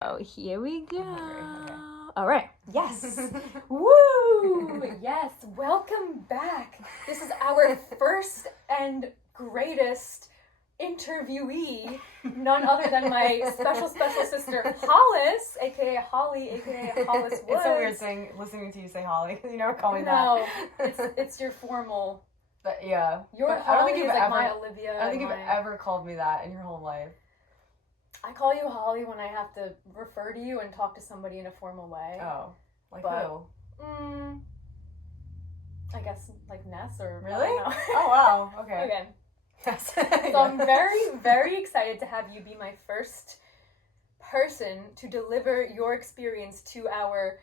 Oh, here we go. Okay. All right. Yes. Woo! Yes. Welcome back. This is our first and greatest interviewee, none other than my special sister Hollis, aka Holly, aka Hollis Woods. It's so weird listening to you say Holly. You never call me that. No, it's your formal. But yeah. Your but Holly I don't think you've is like ever, my Olivia. I don't think you've ever called me that in your whole life. I call you Holly when I have to refer to you and talk to somebody in a formal way. Oh, like but, who? I guess like Ness or really? Oh wow. Okay. Again. Yes. So I'm very, very excited to have you be my first person to deliver your experience to our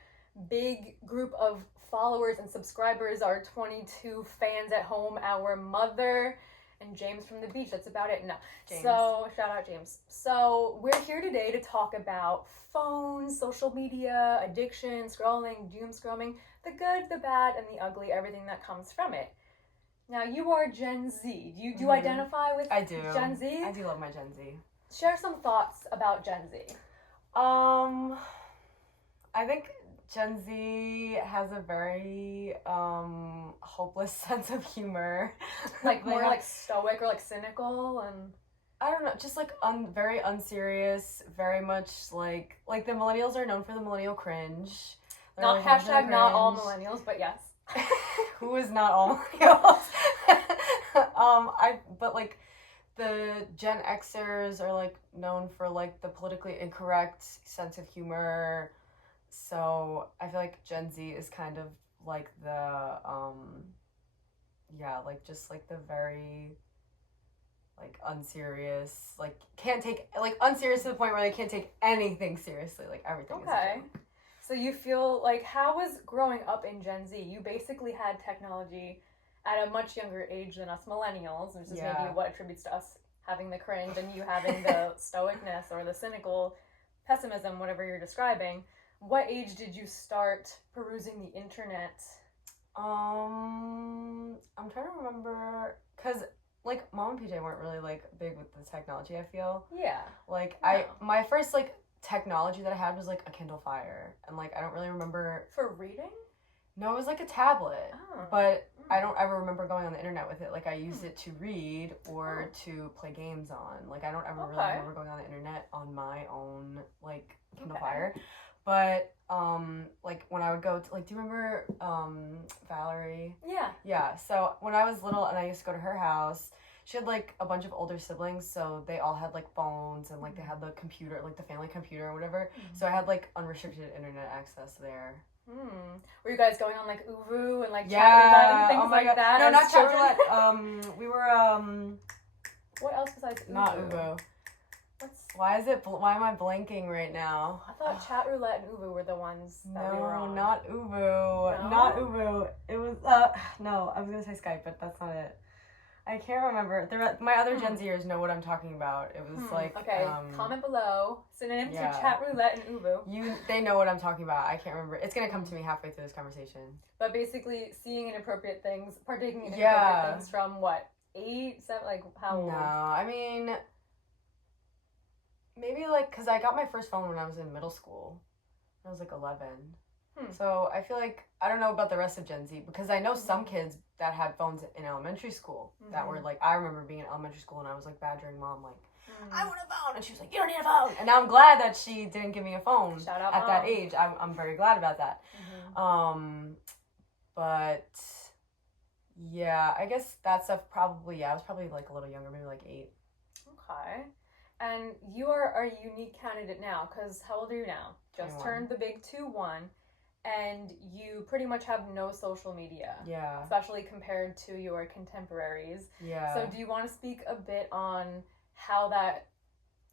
big group of followers and subscribers, our 22 fans at home, our mother, and James from the beach. That's about it. No. James. So, shout out James. So, we're here today to talk about phones, social media, addiction, scrolling, doom scrolling, the good, the bad, and the ugly, everything that comes from it. Now, you are Gen Z. Do you identify with I do. Gen Z? I do love my Gen Z. Share some thoughts about Gen Z. I think Gen Z has a very hopeless sense of humor. Like more like stoic or like cynical and I don't know, just like very unserious, very much like the millennials are known for the millennial cringe. They're not hashtag not all millennials, but yes. Who is not all millennials? But like the Gen Xers are like known for like the politically incorrect sense of humor. So I feel like Gen Z is kind of like the like just like the very like unserious, like can't take like unserious to the point where they can't take anything seriously, like everything is a joke. So you feel like, how was growing up in Gen Z? You basically had technology at a much younger age than us millennials, which is maybe what attributes to us having the cringe and you having the stoicness or the cynical pessimism, whatever you're describing. What age did you start perusing the internet? I'm trying to remember, because like Mom and PJ weren't really like big with the technology, I feel. Yeah. Like my first like technology that I had was like a Kindle Fire, and like I don't really remember. For reading? No, it was like a tablet. But I don't ever remember going on the internet with it. Like I used it to read or to play games on. Like I don't ever really remember going on the internet on my own like Kindle Fire. But like when I would go to like, do you remember Valerie? Yeah. Yeah. So when I was little and I used to go to her house, she had like a bunch of older siblings, so they all had like phones and like they had the computer, like the family computer or whatever. So I had like unrestricted internet access there. Were you guys going on like Uvu and like chat roulette and things like that? No, not chat roulette. We were What else besides Uvu? Not Uvu. Why am I blanking right now? I thought chat roulette and Uvu were the ones that we were on. No, not Uvu. No? Not Uvu. It was no, I was gonna say Skype, but that's not it. I can't remember. My other Gen Zers know what I'm talking about. It was like okay. Comment below synonyms to chat roulette and Uvu. They know what I'm talking about. I can't remember. It's gonna come to me halfway through this conversation. But basically, seeing inappropriate things, partaking in inappropriate things from what 8, 7, like how old? No, I mean maybe like because I got my first phone when I was in middle school. I was like 11. So I feel like, I don't know about the rest of Gen Z, because I know some kids that had phones in elementary school that were like, I remember being in elementary school and I was like badgering Mom like, I want a phone, and she was like, you don't need a phone. And now I'm glad that she didn't give me a phone Shout out at Mom. that age. I'm very glad about that. But yeah, I guess that stuff probably, I was probably like a little younger, maybe like 8. Okay. And you are a unique candidate now, because how old are you now? Just 21. turned the big 2-1, and you pretty much have no social media. Yeah. Especially compared to your contemporaries. Yeah. So do you want to speak a bit on how that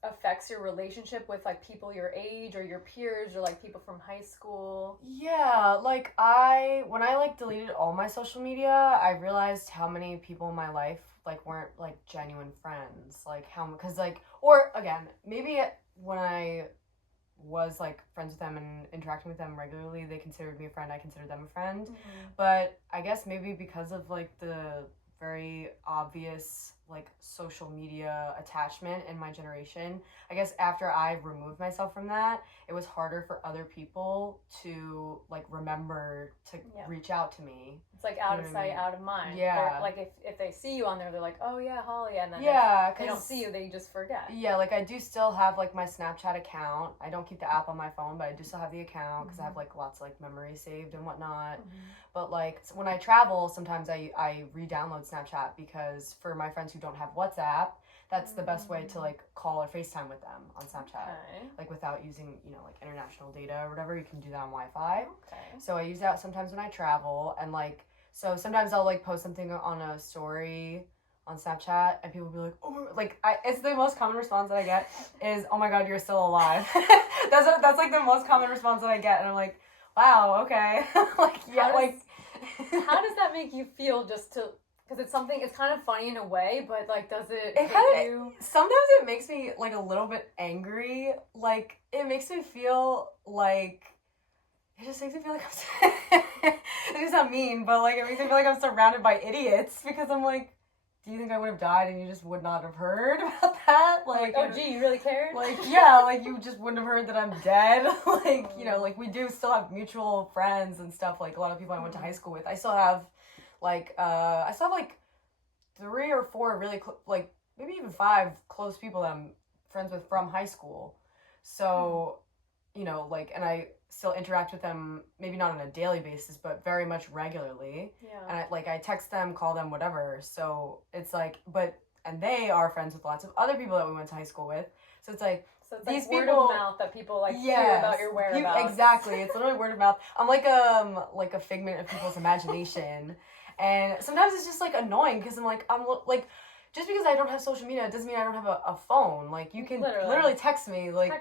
affects your relationship with like people your age or your peers or like people from high school? Yeah, like when I like deleted all my social media, I realized how many people in my life like weren't like genuine friends. Like because like, or again, maybe when I was like friends with them and interacting with them regularly, they considered me a friend, I considered them a friend. But I guess maybe because of like the very obvious like social media attachment in my generation. I guess after I removed myself from that, it was harder for other people to like remember to reach out to me. It's like out of sight, out of mind. Yeah. They're, like if they see you on there, they're like, oh yeah, Holly, and then if they don't see you, they just forget. Yeah, like I do still have like my Snapchat account. I don't keep the app on my phone, but I do still have the account because I have like lots of like memories saved and whatnot. But like when I travel, sometimes I re-download Snapchat because for my friends who don't have WhatsApp, that's the best way to like call or FaceTime with them on Snapchat. Okay. Like without using, you know, like international data or whatever, you can do that on Wi-Fi. Okay. So I use that sometimes when I travel, and like so sometimes I'll like post something on a story on Snapchat and people will be like, oh, like it's the most common response that I get is, oh my god, you're still alive. that's like the most common response that I get, and I'm like, wow, okay. Like yeah, how does that make you feel? Just to because it's something, it's kind of funny in a way, but like does it you sometimes it makes me like a little bit angry. Like it makes me feel like it just makes me feel like it's not mean, but like it makes me feel like I'm surrounded by idiots because I'm like, do you think I would have died and you just would not have heard about that? Like, oh gee, you really cared? Like, yeah, like you just wouldn't have heard that I'm dead. Like, you know, like we do still have mutual friends and stuff. Like a lot of people I went to high school with. I still have like 3 or 4 really like maybe even 5 close people that I'm friends with from high school. So, you know, like, and I still interact with them, maybe not on a daily basis, but very much regularly. Yeah. And I text them, call them, whatever. So it's like, and they are friends with lots of other people that we went to high school with. So it's like, these word people, of mouth that people like hear about your whereabouts. Exactly. It's literally word of mouth. I'm like a figment of people's imagination. And sometimes it's just like annoying because I'm like, just because I don't have social media, it doesn't mean I don't have a phone. Like you can literally text me, like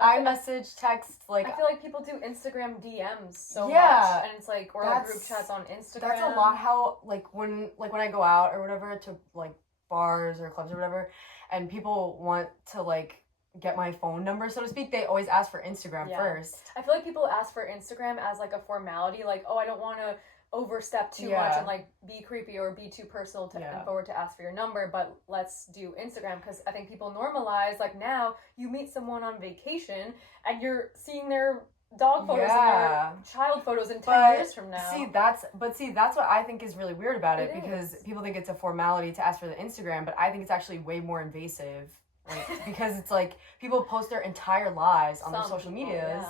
iMessage, text, like I feel like people do Instagram DMs so much, and it's like, or like group chats on Instagram. That's a lot. How like when I go out or whatever to like bars or clubs or whatever, and people want to like get my phone number, so to speak, they always ask for Instagram first. I feel like people ask for Instagram as like a formality, like, oh, I don't want to overstep too much and like be creepy or be too personal to and forward to ask for your number, but let's do Instagram because I think people normalize, like now you meet someone on vacation and you're seeing their dog photos and their child photos in 10 years from now. That's what I think is really weird about it because people think it's a formality to ask for the Instagram, but I think it's actually way more invasive, like because it's like people post their entire lives on their social medias,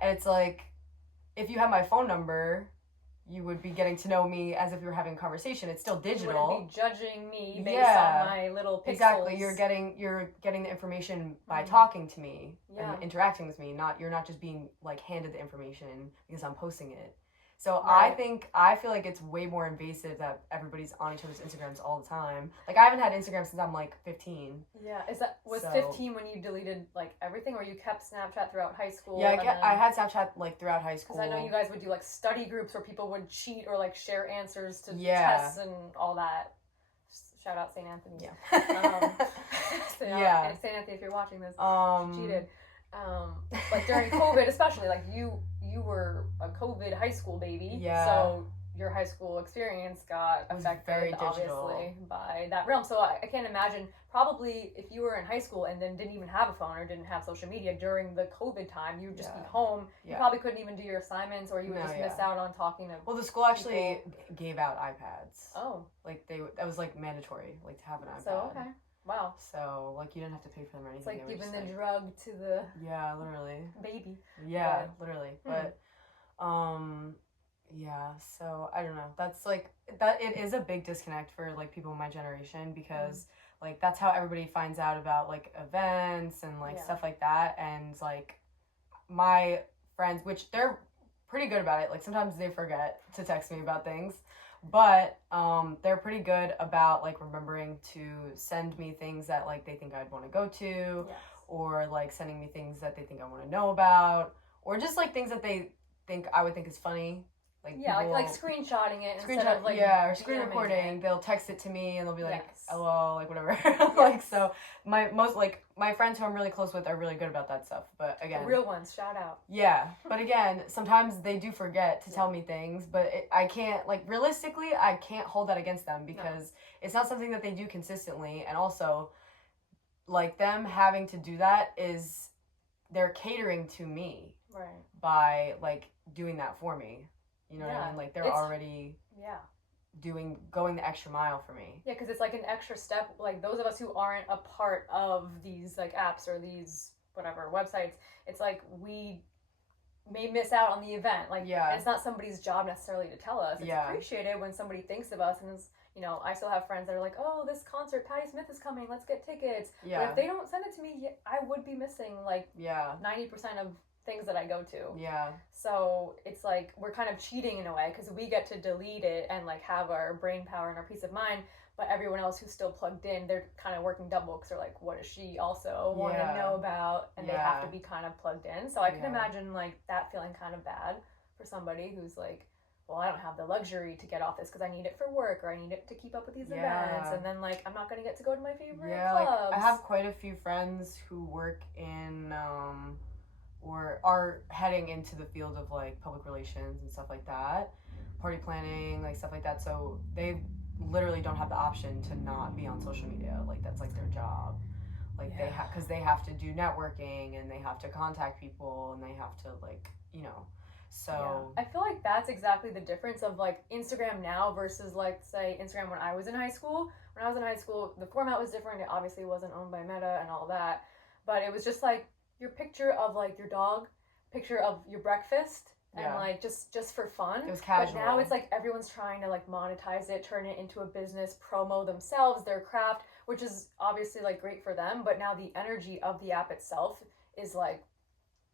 and it's like if you have my phone number, you would be getting to know me as if we were having a conversation. It's still digital. You wouldn't be judging me based on my little pixels. Exactly. You're getting the information by talking to me and interacting with me. You're not just being like handed the information because I'm posting it. So I feel like it's way more invasive that everybody's on each other's Instagrams all the time. Like I haven't had Instagram since I'm like 15. Yeah, was 15 when you deleted like everything, or you kept Snapchat throughout high school? Yeah, I had Snapchat like throughout high school. Because I know you guys would do like study groups where people would cheat or like share answers to tests and all that. Shout out St. Anthony. Yeah. St. Anthony, if you're watching this, she cheated. Like during COVID, especially, like you were a COVID high school baby, so your high school experience got affected obviously by that realm. So I can't imagine, probably if you were in high school and then didn't even have a phone or didn't have social media during the COVID time, you would just be home. You probably couldn't even do your assignments, or you would just miss out on talking to the school actually gave out iPads. Oh. Like that was like mandatory, like to have an iPad. So okay. Wow. So, like, you didn't have to pay for them or anything. It's like giving the drug to the literally. baby. Yeah, literally. But, so, I don't know. That's, like, it is a big disconnect for, like, people in my generation because, like, that's how everybody finds out about, like, events and, like, stuff like that. And, like, my friends, which they're pretty good about it. Like, sometimes they forget to text me about things. But they're pretty good about like remembering to send me things that like they think I'd want to go to, or like sending me things that they think I want to know about, or just like things that they think I would think is funny. Like yeah, people, like screenshotting it instead of like or screen DMing recording. it. They'll text it to me and they'll be like, Yes. "LOL," like whatever. Yes. Like so, my friends who I'm really close with are really good about that stuff. But again, the real ones, shout out. Yeah, but again, sometimes they do forget to tell me things. But I can't realistically, I can't hold that against them because it's not something that they do consistently, and also, like them having to do that is they're catering to me, right? By like doing that for me. You know what I mean? Like they're already going the extra mile for me. Yeah, because it's like an extra step. Like those of us who aren't a part of these like apps or these whatever websites, it's like we may miss out on the event. Like, and it's not somebody's job necessarily to tell us. It's appreciated when somebody thinks of us, and it's, you know, I still have friends that are like, oh, this concert, Patti Smith is coming, let's get tickets. Yeah. But if they don't send it to me, I would be missing like 90% of things that I go to. Yeah. So it's like we're kind of cheating in a way because we get to delete it and like have our brain power and our peace of mind. But everyone else who's still plugged in, they're kind of working double because they're like, what does she also want to know about? And they have to be kind of plugged in. So I can imagine like that feeling kind of bad for somebody who's like, well, I don't have the luxury to get off this because I need it for work or I need it to keep up with these events. And then like, I'm not going to get to go to my favorite clubs. Like, I have quite a few friends who work in, or are heading into the field of like public relations and stuff like that, party planning, like stuff like that. So they literally don't have the option to not be on social media. Like that's like their job. Like they have, because they have to do networking and they have to contact people and they have to like, you know, so. I feel like that's exactly the difference of like Instagram now versus like say Instagram when I was in high school. When I was in high school, the format was different. It obviously wasn't owned by Meta and all that, but it was just like your picture of like your dog, picture of your breakfast, and like just for fun. It was casual. But now it's like everyone's trying to like monetize it, turn it into a business, promo themselves, their craft, which is obviously like great for them. But now the energy of the app itself is like,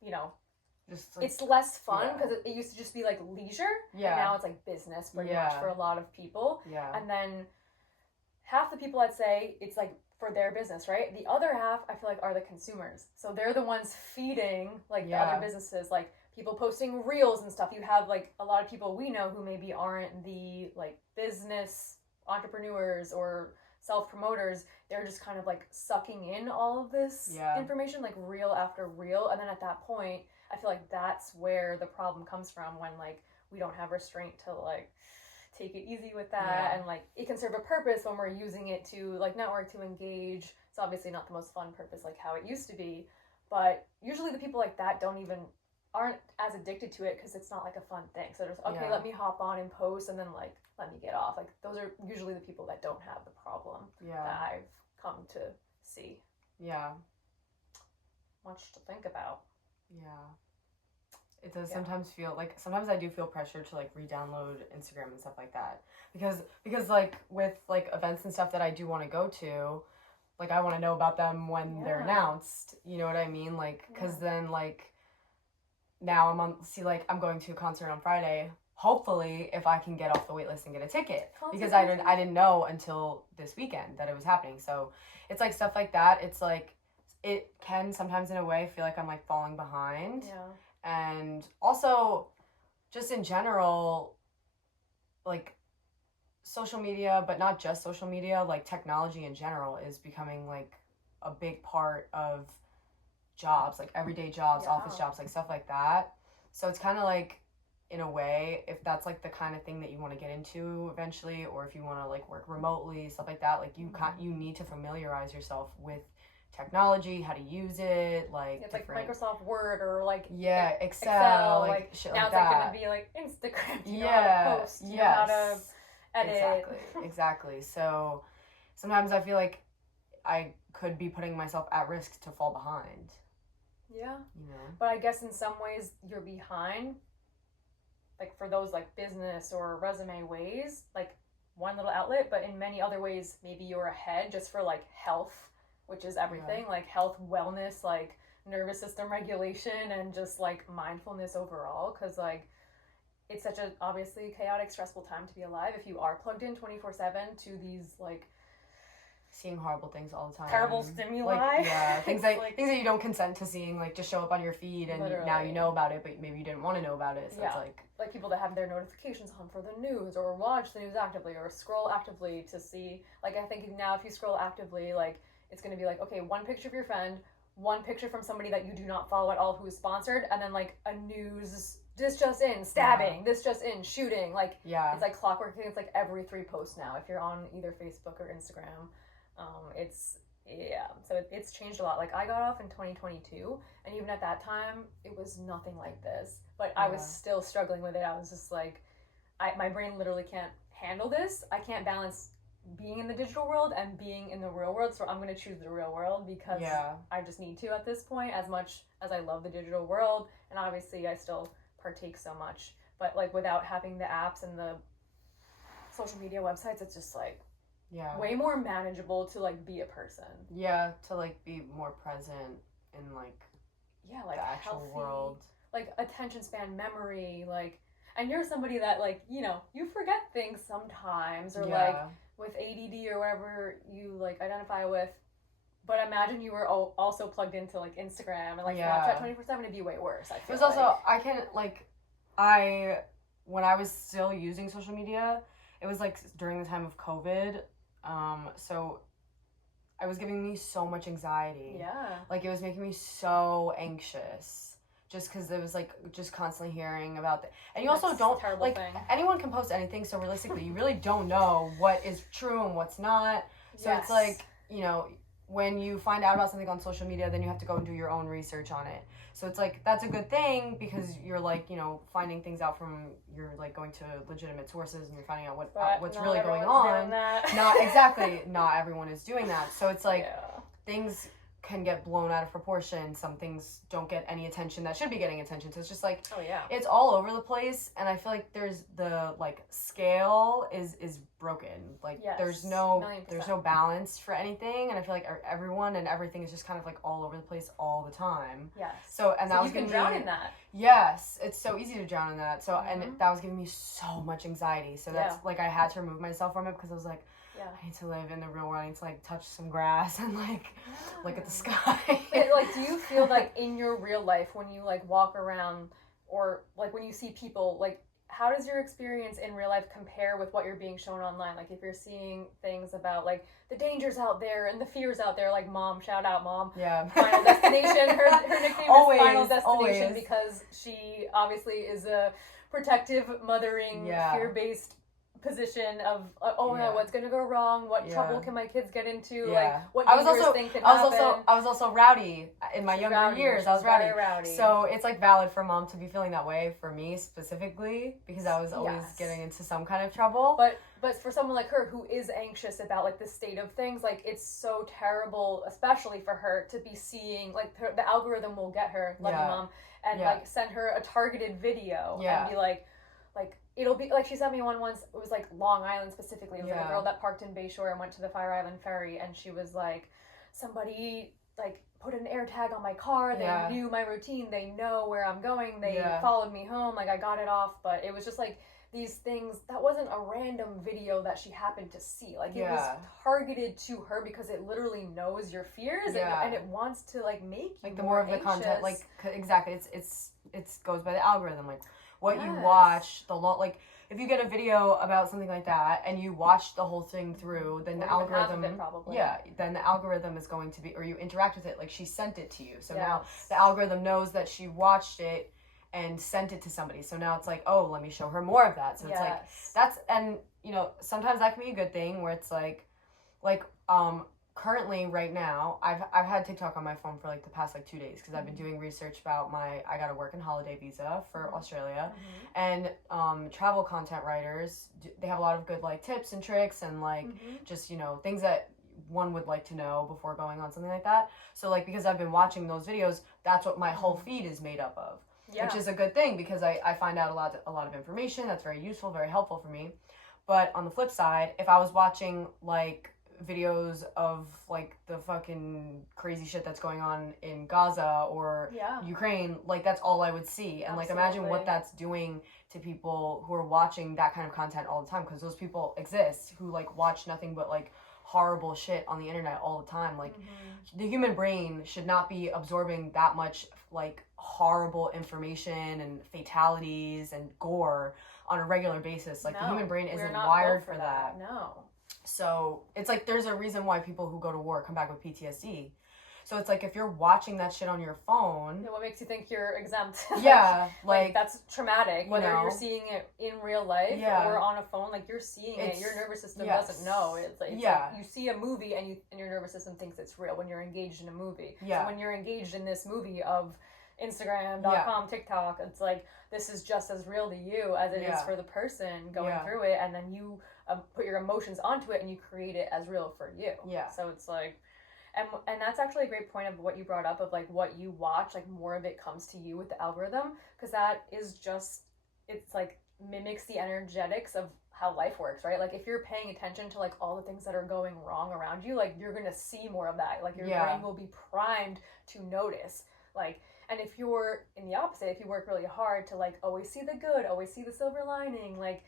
you know, just like, it's less fun because it used to just be like leisure. Yeah. And now it's like business pretty much for a lot of people. Yeah. And then half the people I'd say it's like for their business, right? The other half I feel like are the consumers. So they're the ones feeding like the other businesses, like people posting reels and stuff. You have like a lot of people we know who maybe aren't the like business entrepreneurs or self-promoters. They're just kind of like sucking in all of this information, like reel after reel. And then at that point, I feel like that's where the problem comes from when like we don't have restraint to like take it easy with that. And like it can serve a purpose when we're using it to like network, to engage. It's obviously not the most fun purpose like how it used to be, but usually the people like that aren't as addicted to it because it's not like a fun thing. So there's okay, let me hop on and post and then like let me get off. Like those are usually the people that don't have the problem that I've come to see. Yeah. Much to think about. Yeah. It does sometimes feel like, sometimes I do feel pressure to like re-download Instagram and stuff like that because like with like events and stuff that I do want to go to, like I want to know about them when they're announced, you know what I mean? Like because then like now I'm going to a concert on Friday, hopefully if I can get off the wait list and get a ticket, because I didn't know until this weekend that it was happening. So it's like stuff like that. It's like it can sometimes in a way feel like I'm like falling behind. Yeah. And also, just in general, like, social media, but not just social media, like, technology in general is becoming, like, a big part of jobs, like, everyday jobs, office jobs, like, stuff like that. So it's kind of like, in a way, if that's, like, the kind of thing that you want to get into eventually, or if you want to, like, work remotely, stuff like that, like, you need to familiarize yourself with technology, how to use it, like it's like Microsoft Word or like Excel, like shit now like it's that. Like gonna be like Instagram. You know how to post, you know how to edit. Exactly. So sometimes I feel like I could be putting myself at risk to fall behind. Yeah. You know. But I guess in some ways you're behind, like for those like business or resume ways, like one little outlet, but in many other ways maybe you're ahead just for like health, which is everything, like health, wellness, like nervous system regulation, and just like mindfulness overall, because like it's such a obviously chaotic, stressful time to be alive if you are plugged in 24/7 to these like seeing horrible things all the time. Terrible stimuli. Like, yeah, things that you don't consent to seeing, like, just show up on your feed, and now you know about it, but maybe you didn't want to know about it. So it's like people that have their notifications on for the news, or watch the news actively, or scroll actively to see. Like, I think now if you scroll actively, like, it's going to be like, okay, one picture of your friend, one picture from somebody that you do not follow at all who is sponsored, and then like a news, this just in, stabbing, this just in, shooting. Like, it's like clockwork. It's like every 3 posts now if you're on either Facebook or Instagram. So it's changed a lot. Like, I got off in 2022, and even at that time it was nothing like this, but I was still struggling with it. I was just like, my brain literally can't handle this. I can't balance being in the digital world and being in the real world, so I'm going to choose the real world because I just need to at this point, as much as I love the digital world, and obviously I still partake so much, but like without having the apps and the social media websites, it's just like way more manageable to like be a person. Yeah, to like be more present in like like the actual healthy, world. Like attention span, memory, like, and you're somebody that like, you know, you forget things sometimes, or like with ADD or whatever you like identify with. But imagine you were also plugged into like Instagram and like Snapchat 24/7, it'd be way worse. I feel it was also when I was still using social media, it was like during the time of COVID. So it was giving me so much anxiety. Yeah. Like, it was making me so anxious. Just because it was like just constantly hearing about and you also don't like anyone can post anything, so realistically you really don't know what is true and what's not. So it's like, you know, when you find out about something on social media, then you have to go and do your own research on it. So it's like, that's a good thing because you're like, you know, finding things out from, you're like going to legitimate sources and you're finding out what's really going on. Not everyone is doing that. So it's like things can get blown out of proportion. Some things don't get any attention that should be getting attention. So it's just like, it's all over the place. And I feel like there's the like scale is broken. Like there's no balance for anything. And I feel like everyone and everything is just kind of like all over the place all the time. Yes. So that was you can drown in that. Yes, it's so easy to drown in that. So and that was giving me so much anxiety. So that's like I had to remove myself from it because I was like, I need to live in the real world. I need to like touch some grass and like look at the sky. But like, do you feel like in your real life when you like walk around, or like when you see people, like how does your experience in real life compare with what you're being shown online? Like if you're seeing things about like the dangers out there and the fears out there, like Mom, shout out Mom. Yeah. Final Destination. Her nickname is Final Destination because she obviously is a protective, mothering, fear-based position of no, what's gonna go wrong? What trouble can my kids get into? Like what dangerous thing could happen? I was also rowdy in my younger years. I was rowdy. So it's like valid for Mom to be feeling that way for me specifically because I was always getting into some kind of trouble. But for someone like her who is anxious about like the state of things, like it's so terrible, especially for her to be seeing like the algorithm will get her, love you Mom, and like send her a targeted video and be like it'll be like she sent me one once. It was like Long Island specifically. It was like a girl that parked in Bayshore and went to the Fire Island Ferry, and she was like, somebody like put an air tag on my car. They knew my routine. They know where I'm going. They followed me home. Like I got it off, but it was just like these things. That wasn't a random video that she happened to see. Like it was targeted to her because it literally knows your fears and it wants to like make you like the more of the anxious. Content. Like exactly, it goes by the algorithm. Like what you watch, like if you get a video about something like that and you watch the whole thing through, then the algorithm then the algorithm is going to be, or you interact with it like she sent it to you. So now the algorithm knows that she watched it and sent it to somebody. So now it's like, oh, let me show her more of that. So it's like that's, and you know, sometimes that can be a good thing where it's like currently right now I've had TikTok on my phone for like the past like 2 days because I've been doing research about I got a work and holiday visa for Australia, and travel content writers, they have a lot of good like tips and tricks and like just, you know, things that one would like to know before going on something like that. So like because I've been watching those videos, that's what my whole feed is made up of, which is a good thing because I find out a lot of information that's very useful, very helpful for me. But on the flip side, if I was watching like videos of like the fucking crazy shit that's going on in Gaza or Ukraine, like that's all I would see. And like imagine what that's doing to people who are watching that kind of content all the time, because those people exist who like watch nothing but like horrible shit on the internet all the time. Like, the human brain should not be absorbing that much, like, horrible information and fatalities and gore on a regular basis. Like, the human brain isn't wired for that. No. So, it's like, there's a reason why people who go to war come back with PTSD. So it's like, if you're watching that shit on your phone... Yeah, what makes you think you're exempt? Yeah, like that's traumatic. Whether you're seeing it in real life or on a phone, like, you're seeing it. Your nervous system doesn't know. It's like, like you see a movie and your nervous system thinks it's real when you're engaged in a movie. So when you're engaged in this movie of Instagram.com, TikTok, it's like, this is just as real to you as it is for the person going through it, and then you put your emotions onto it and you create it as real for you. Yeah. So it's like... And that's actually a great point of what you brought up of, like, what you watch, like, more of it comes to you with the algorithm, because that is just, it's, like, mimics the energetics of how life works, right? Like, if you're paying attention to, like, all the things that are going wrong around you, like, you're gonna see more of that. Like, your brain will be primed to notice. Like, and if you're in the opposite, if you work really hard to, like, always see the good, always see the silver lining, like,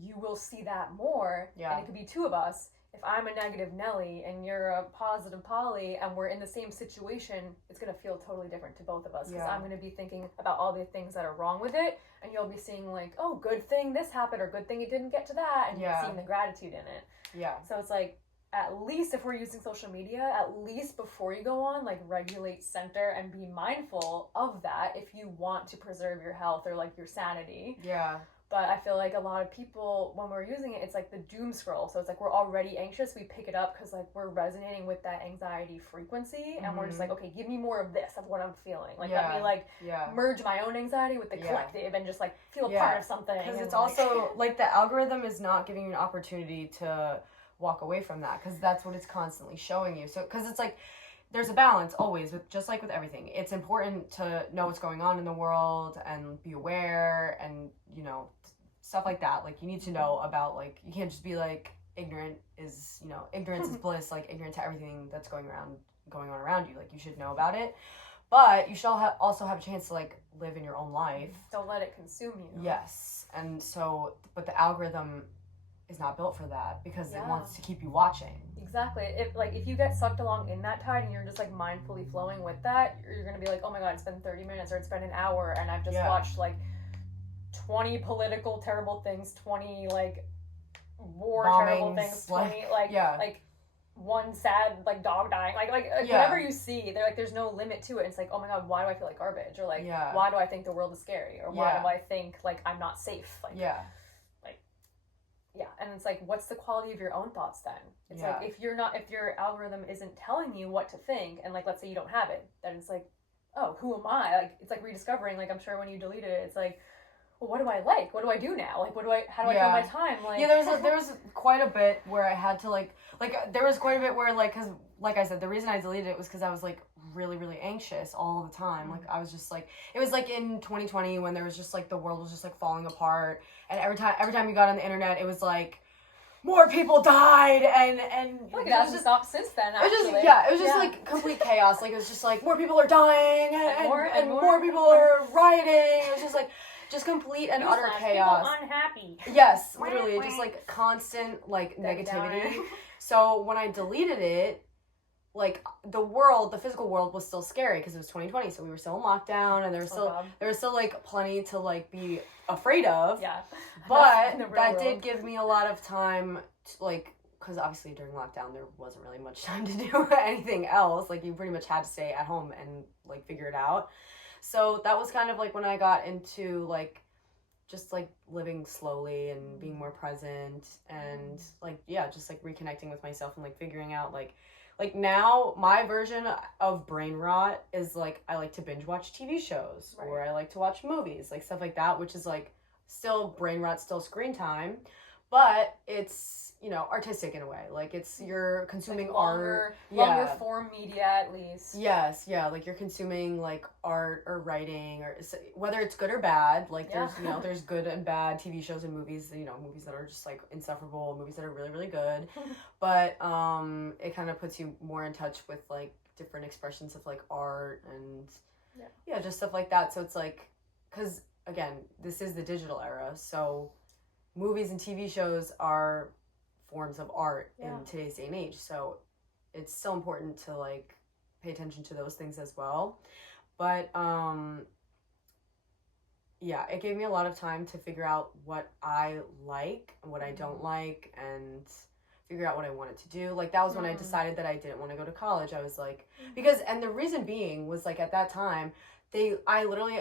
you will see that more. Yeah. And it could be two of us. If I'm a negative Nelly and you're a positive Polly and we're in the same situation, it's going to feel totally different to both of us, because I'm going to be thinking about all the things that are wrong with it, and you'll be seeing, like, oh, good thing this happened, or good thing it didn't get to that, and you're seeing the gratitude in it. Yeah. So it's like, at least if we're using social media, at least before you go on, like, regulate, center, and be mindful of that if you want to preserve your health or, like, your sanity. Yeah. But I feel like a lot of people, when we're using it, it's like the doom scroll. So it's like, we're already anxious. We pick it up because, like, we're resonating with that anxiety frequency. And we're just like, okay, give me more of this, of what I'm feeling. Like, let me, like, merge my own anxiety with the collective and just, like, feel part of something. Because it's also, like, the algorithm is not giving you an opportunity to walk away from that, because that's what it's constantly showing you. So, because it's like, there's a balance always, with just like with everything. It's important to know what's going on in the world and be aware and, you know, stuff like that. Like, you need to know about, like, you can't just be like, ignorance is bliss, like, ignorant to everything that's going on around you. Like, you should know about it, but you should also have a chance to, like, live in your own life. Don't let it consume you. Yes. And so, but the algorithm is not built for that, because it wants to keep you watching. Exactly. If you get sucked along in that tide and you're just, like, mindfully flowing with that, you're gonna be like, oh my god, it's been 30 minutes or it's been an hour and I've just watched, like, 20 political terrible things, 20, like, war bombings, terrible things, 20 like one sad, like, dog dying, like whatever you see, there's no limit to it. It's like, oh my god, why do I feel like garbage? Or, like, why do I think the world is scary? Or why do I think, like, I'm not safe? Like, and it's like, what's the quality of your own thoughts then? It's like, if your algorithm isn't telling you what to think, and, like, let's say you don't have it, then it's like, oh, who am I? Like, it's like rediscovering, like, I'm sure when you deleted it, it's like, well, what do I like? What do I do now? Like, how do I fill my time? Like, there was quite a bit where I had to, like, there was quite a bit where, like, because, like I said, the reason I deleted it was because I was, like, really, really anxious all the time. Like, I was just, like, it was, like, in 2020 when there was just, like, the world was just, like, falling apart, and every time you got on the internet, it was, like, more people died, and it hasn't stopped since then, actually. It was just like, complete chaos. Like, it was just, like, more people are dying, and more people are rioting. It was just, like, just complete and utter chaos. People unhappy. Yes, literally, just, like, constant, like, negativity. So when I deleted it, like, the physical world was still scary because it was 2020, so we were still in lockdown, and there was still like, plenty to, like, be afraid of. Yeah. But that did give me a lot of time to, like, because obviously during lockdown there wasn't really much time to do anything else. Like, you pretty much had to stay at home and, like, figure it out. So that was kind of, like, when I got into, like, just, like, living slowly and being more present and, like, just, like, reconnecting with myself and, like, figuring out, like, now, my version of brain rot is, like, I like to binge watch TV shows, or I like to watch movies, like, stuff like that, which is, like, still brain rot, still screen time, but it's, you know, artistic in a way. Like, it's, you're consuming, like, longer form media, at least. Yes, like, you're consuming, like, art or writing, or whether it's good or bad. Like, there's, you know, there's good and bad TV shows and movies, you know, movies that are just, like, insufferable, movies that are really, really good. But it kind of puts you more in touch with, like, different expressions of, like, art and just stuff like that. So it's like, because, again, this is the digital era, so movies and TV shows are forms of art Yeah. in today's day and age. So it's still important to like pay attention to those things as well. But yeah, it gave me a lot of time to figure out what I like and what I don't like, and figure out what I wanted to do. Like, that was when I decided that I didn't want to go to college. I was like, because, and the reason being was like, at that time, I literally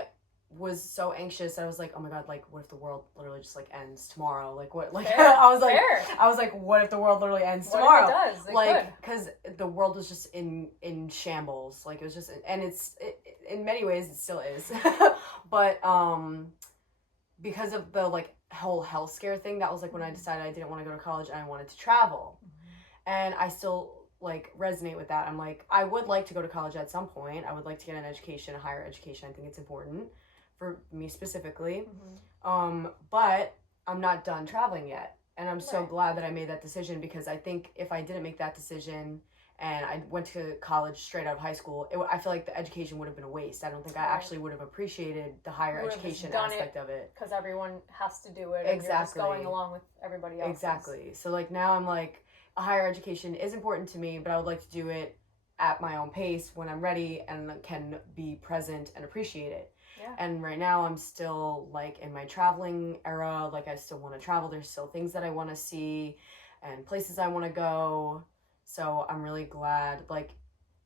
was so anxious. I was like, oh my God, like, what if the world literally just like ends tomorrow? Like, what, like, Fair. I was like, Fair. what if the world literally ends What tomorrow? if it does? It like, because the world was just in shambles. Like, it was just, and in many ways, it still is. But, because of the like whole health scare thing, that was like when I decided I didn't want to go to college and I wanted to travel. And I still like resonate with that. I'm like, I would like to go to college at some point. I would like to get an education, a higher education. I think it's important for me specifically. But I'm not done traveling yet. And I'm so glad that I made that decision, because I think if I didn't make that decision and I went to college straight out of high school, I feel like the education would have been a waste. I don't think I actually would have appreciated the higher education aspect of it. Because everyone has to do it. And you're just going along with everybody else. Exactly. So like now I'm like, a higher education is important to me, but I would like to do it at my own pace when I'm ready and can be present and appreciate it. Yeah. And right now I'm still like in my traveling era. Like, I still want to travel. There's still things that I want to see and places I want to go. So I'm really glad, like,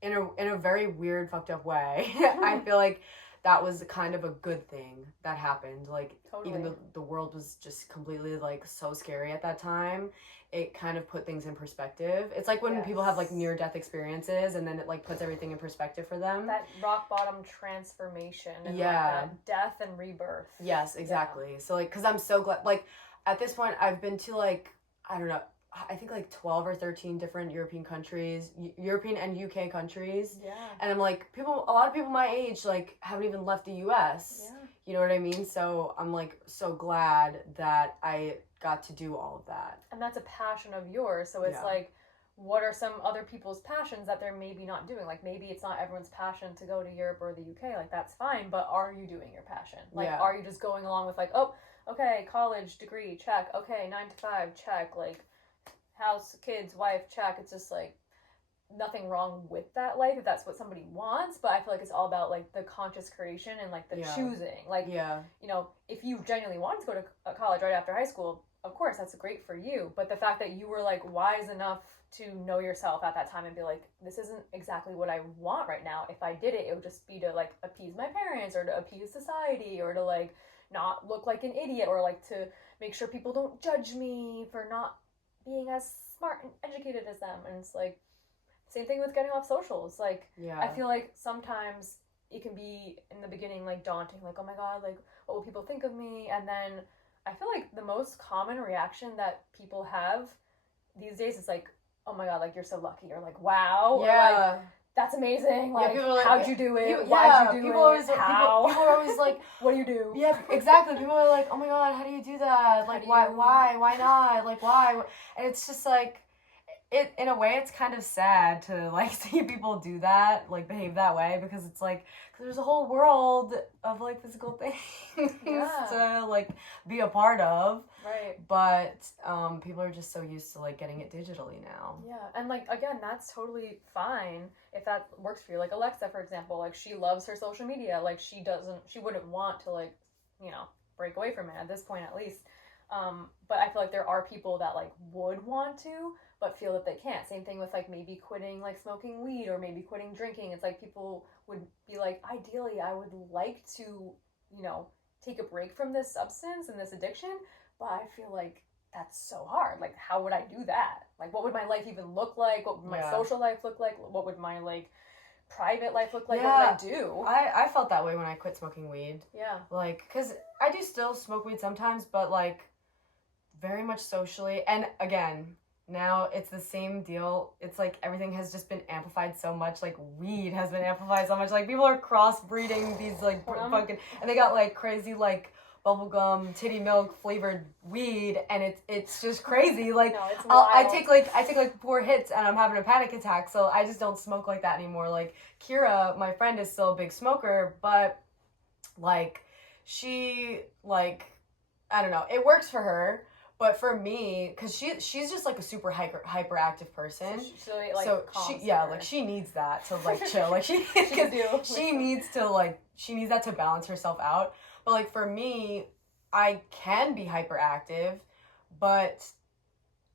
in a very weird, fucked up way, I feel like that was kind of a good thing that happened. Like, even though the world was just completely, like, so scary at that time, it kind of put things in perspective. It's like when people have, like, near-death experiences, and then it, like, puts everything in perspective for them. That rock-bottom transformation. And, like, that death and rebirth. Yes, exactly. Yeah. So, like, because I'm so glad, like, at this point, I've been to, like, I don't know, I think like 12 or 13 different European countries, European and UK countries. Yeah. And I'm like, a lot of people my age, like, haven't even left the US. Yeah. You know what I mean? So I'm like so glad that I got to do all of that. And that's a passion of yours. So it's like, what are some other people's passions that they're maybe not doing? Like, maybe it's not everyone's passion to go to Europe or the UK. Like, that's fine. But are you doing your passion? Like, are you just going along with like, oh, okay, college degree, check. Okay, 9 to 5, check. Like, house, kids, wife, check. It's just like nothing wrong with that life if that's what somebody wants, but I feel like it's all about like the conscious creation and like the choosing. Like, you know, if you genuinely wanted to go to college right after high school, of course that's great for you, but the fact that you were like wise enough to know yourself at that time and be like, this isn't exactly what I want right now. If I did it, it would just be to like appease my parents or to appease society or to like not look like an idiot or like to make sure people don't judge me for not being as smart and educated as them. And it's like, same thing with getting off socials. Like, I feel like sometimes it can be in the beginning like daunting, like, oh my God, like, what will people think of me? And then I feel like the most common reaction that people have these days is like, oh my God, like, you're so lucky, or like, wow, or like, that's amazing, like, how'd you do it? Why'd you do it? How? People are always like, what do you do? Yeah, exactly. People are like, oh my God, how do you do that? Like, why not? Like, why? And it's just like, it, in a way, it's kind of sad to like see people do that, like behave that way, because it's like, cause there's a whole world of like physical things to like be a part of. Right. But people are just so used to like getting it digitally now. Yeah, and like again, that's totally fine if that works for you. Like Alexa, for example, like she loves her social media. Like she wouldn't want to like, you know, break away from it at this point at least. But I feel like there are people that like would want to, but feel that they can't. Same thing with like maybe quitting like smoking weed or maybe quitting drinking. It's like people would be like, ideally, I would like to, you know, take a break from this substance and this addiction, but I feel like that's so hard. Like, how would I do that? Like, what would my life even look like? What would my social life look like? What would my like private life look like? What would I do? I felt that way when I quit smoking weed. Yeah. Like, because I do still smoke weed sometimes, but like very much socially. And again, now it's the same deal. It's like everything has just been amplified so much. Like weed has been amplified so much. Like people are crossbreeding these like fucking, and they got like crazy like bubblegum titty milk flavored weed, and it's just crazy. Like no, it's I take like 4 hits and I'm having a panic attack. So I just don't smoke like that anymore. Like Kira, my friend, is still a big smoker, but like she like, I don't know, it works for her. But for me, because she's just like a super hyperactive person, so she needs that to like chill. Like she needs that to balance herself out. But like for me, I can be hyperactive, but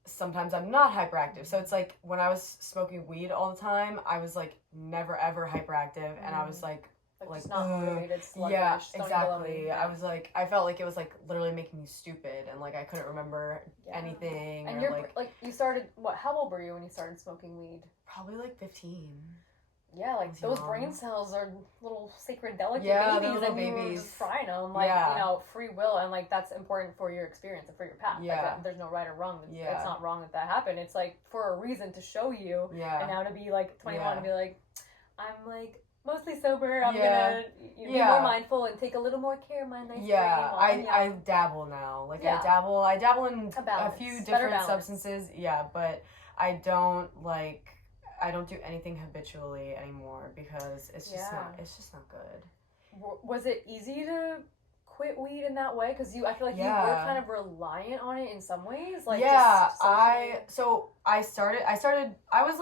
sometimes I'm not hyperactive. So it's like when I was smoking weed all the time, I was like never ever hyperactive, and I was like just not motivated, sluggish. Yeah, exactly. I was like, I felt like it was like literally making me stupid, and like I couldn't remember anything. And you're like you started how old were you when you started smoking weed? Probably like 15. Yeah, like those brain cells are little sacred, delicate babies, and you were just frying them, like free will, and like that's important for your experience and for your path. Yeah, like, there's no right or wrong. It's not wrong that happened. It's like for a reason to show you. Yeah, and now to be like 21 and be like, I'm like mostly sober. I'm gonna be more mindful and take a little more care of my nice brain. I dabble now. Like I dabble in a few different substances. Yeah, but I don't do anything habitually anymore because it's just not good. Was it easy to quit weed in that way? Because I feel like you were kind of reliant on it in some ways. Like I was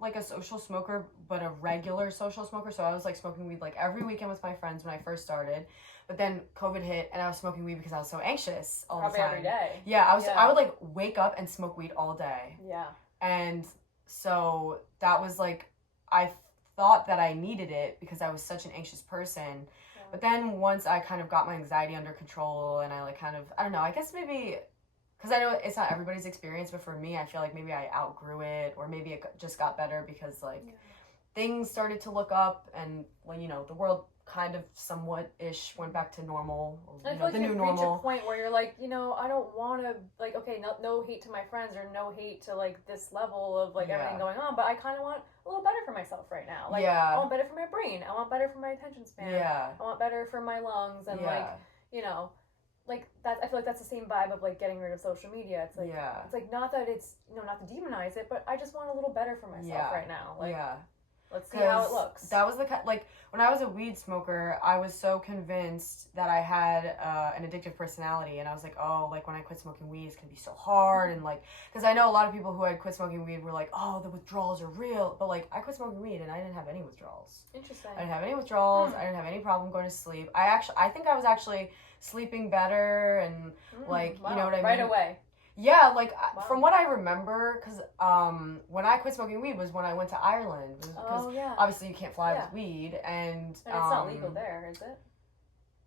like a social smoker, but a regular social smoker. So I was like smoking weed like every weekend with my friends when I first started. But then COVID hit and I was smoking weed because I was so anxious all the time. Probably every day. Yeah, I would like wake up and smoke weed all day. Yeah. And so that was like, I thought that I needed it because I was such an anxious person. Yeah. But then once I kind of got my anxiety under control and I like kind of, I don't know, I guess maybe, because I know it's not everybody's experience, but for me, I feel like maybe I outgrew it, or maybe it just got better because like things started to look up and, well, you know, the world kind of somewhat-ish went back to normal, I feel like the new normal. Reach a point where you're like, you know, I don't want to, like, okay, no hate to my friends or no hate to, like, this level of, like, everything going on, but I kind of want a little better for myself right now. Like, I want better for my brain. I want better for my attention span. I want better for my lungs and, like, you know, like, that. I feel like that's the same vibe of, like, getting rid of social media. It's like, it's like, not that it's, you know, not to demonize it, but I just want a little better for myself right now. Like, let's see how it looks. That was like, when I was a weed smoker, I was so convinced that I had an addictive personality, and I was like, oh, like, when I quit smoking weed, it's going to be so hard, and, like, because I know a lot of people who had quit smoking weed were like, oh, the withdrawals are real, but, like, I quit smoking weed, and I didn't have any withdrawals. Interesting. I didn't have any withdrawals, I didn't have any problem going to sleep. I think I was actually sleeping better, and, like, you know what I mean? Right away. Yeah, like, from what I remember, because when I quit smoking weed was when I went to Ireland. Because obviously you can't fly with weed, and it's not legal there, is it?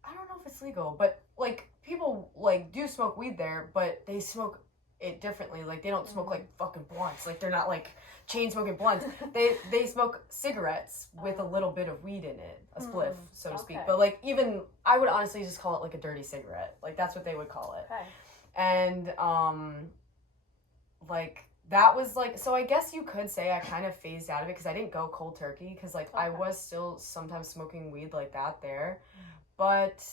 I don't know if it's legal, but, like, people, like, do smoke weed there, but they smoke it differently. Like, they don't smoke, like, fucking blunts. Like, they're not, like, chain-smoking blunts. They smoke cigarettes with a little bit of weed in it, a spliff, so to speak. But, like, even, I would honestly just call it, like, a dirty cigarette. Like, that's what they would call it. Okay. And, like, that was, like, so I guess you could say I kind of phased out of it because I didn't go cold turkey because, like, I was still sometimes smoking weed like that there. But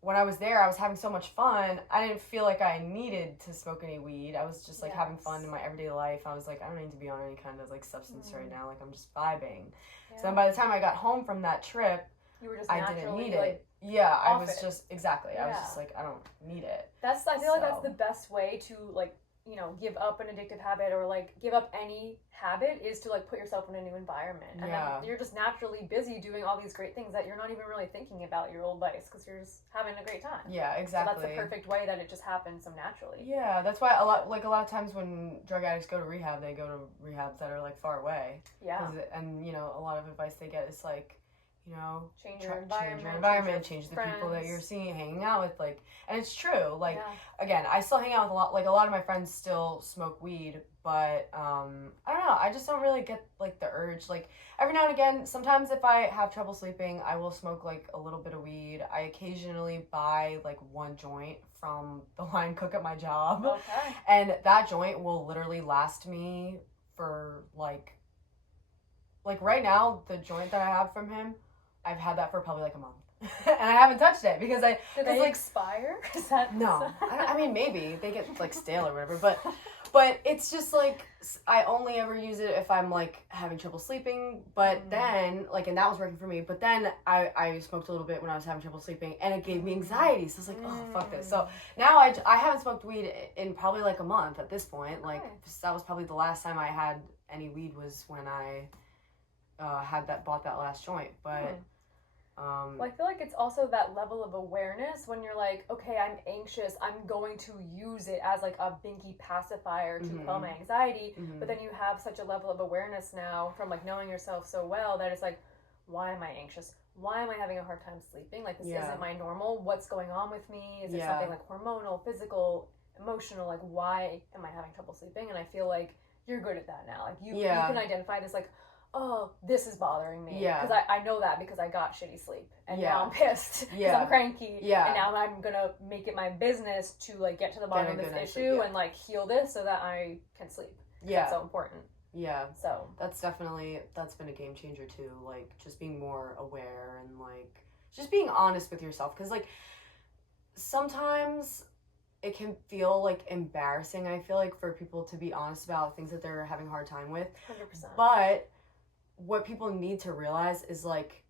when I was there, I was having so much fun. I didn't feel like I needed to smoke any weed. I was just, like, having fun in my everyday life. I was like, I don't need to be on any kind of, like, substance right now. Like, I'm just vibing. Yeah. So then by the time I got home from that trip, you were just I didn't need it. Like, I was just, exactly. I was just like, I don't need it. I feel like that's the best way to, like, you know, give up an addictive habit or, like, give up any habit is to, like, put yourself in a new environment. And then you're just naturally busy doing all these great things that you're not even really thinking about your old vice because you're just having a great time. Yeah, exactly. So that's the perfect way that it just happens so naturally. Yeah, that's why a lot of times when drug addicts go to rehab, they go to rehabs that are, like, far away. Yeah. And, you know, a lot of advice they get is, like, you know, change your environment, change the people that you're seeing, hanging out with, like, and it's true. Like, again, I still hang out with a lot of my friends still smoke weed, but, I don't know, I just don't really get, like, the urge. Like, every now and again, sometimes if I have trouble sleeping, I will smoke, like, a little bit of weed. I occasionally buy, like, one joint from the line cook at my job. Okay. And that joint will literally last me for, like right now, the joint that I have from him, I've had that for probably like a month, and I haven't touched it because Did they expire? Is that no? I mean, maybe they get like stale or whatever, but But it's just like, I only ever use it if I'm like having trouble sleeping. But then, like, and that was working for me. But then I smoked a little bit when I was having trouble sleeping, and it gave me anxiety. So I was like, oh, fuck this. So now I haven't smoked weed in probably like a month at this point. Like, that was probably the last time I had any weed was when I bought that last joint. But well, I feel like it's also that level of awareness when you're like, okay, I'm anxious, I'm going to use it as like a binky pacifier to quell my anxiety, but then you have such a level of awareness now from like knowing yourself so well that it's like, why am I anxious? Why am I having a hard time sleeping? Like, this isn't my normal. What's going on with me? Is it something like hormonal, physical, emotional? Like, why am I having trouble sleeping? And I feel like you're good at that now. Like, you can identify this, like, oh, this is bothering me. Yeah. Because I know that because I got shitty sleep. And now I'm pissed. Because I'm cranky. Yeah. And now I'm going to make it my business to, like, get to the bottom of this issue and, like, heal this so that I can sleep. Yeah. It's so important. Yeah. So. That's been a game changer, too. Like, just being more aware and, like, just being honest with yourself. Because, like, sometimes it can feel, like, embarrassing, I feel like, for people to be honest about things that they're having a hard time with. 100%. But what people need to realize is, like,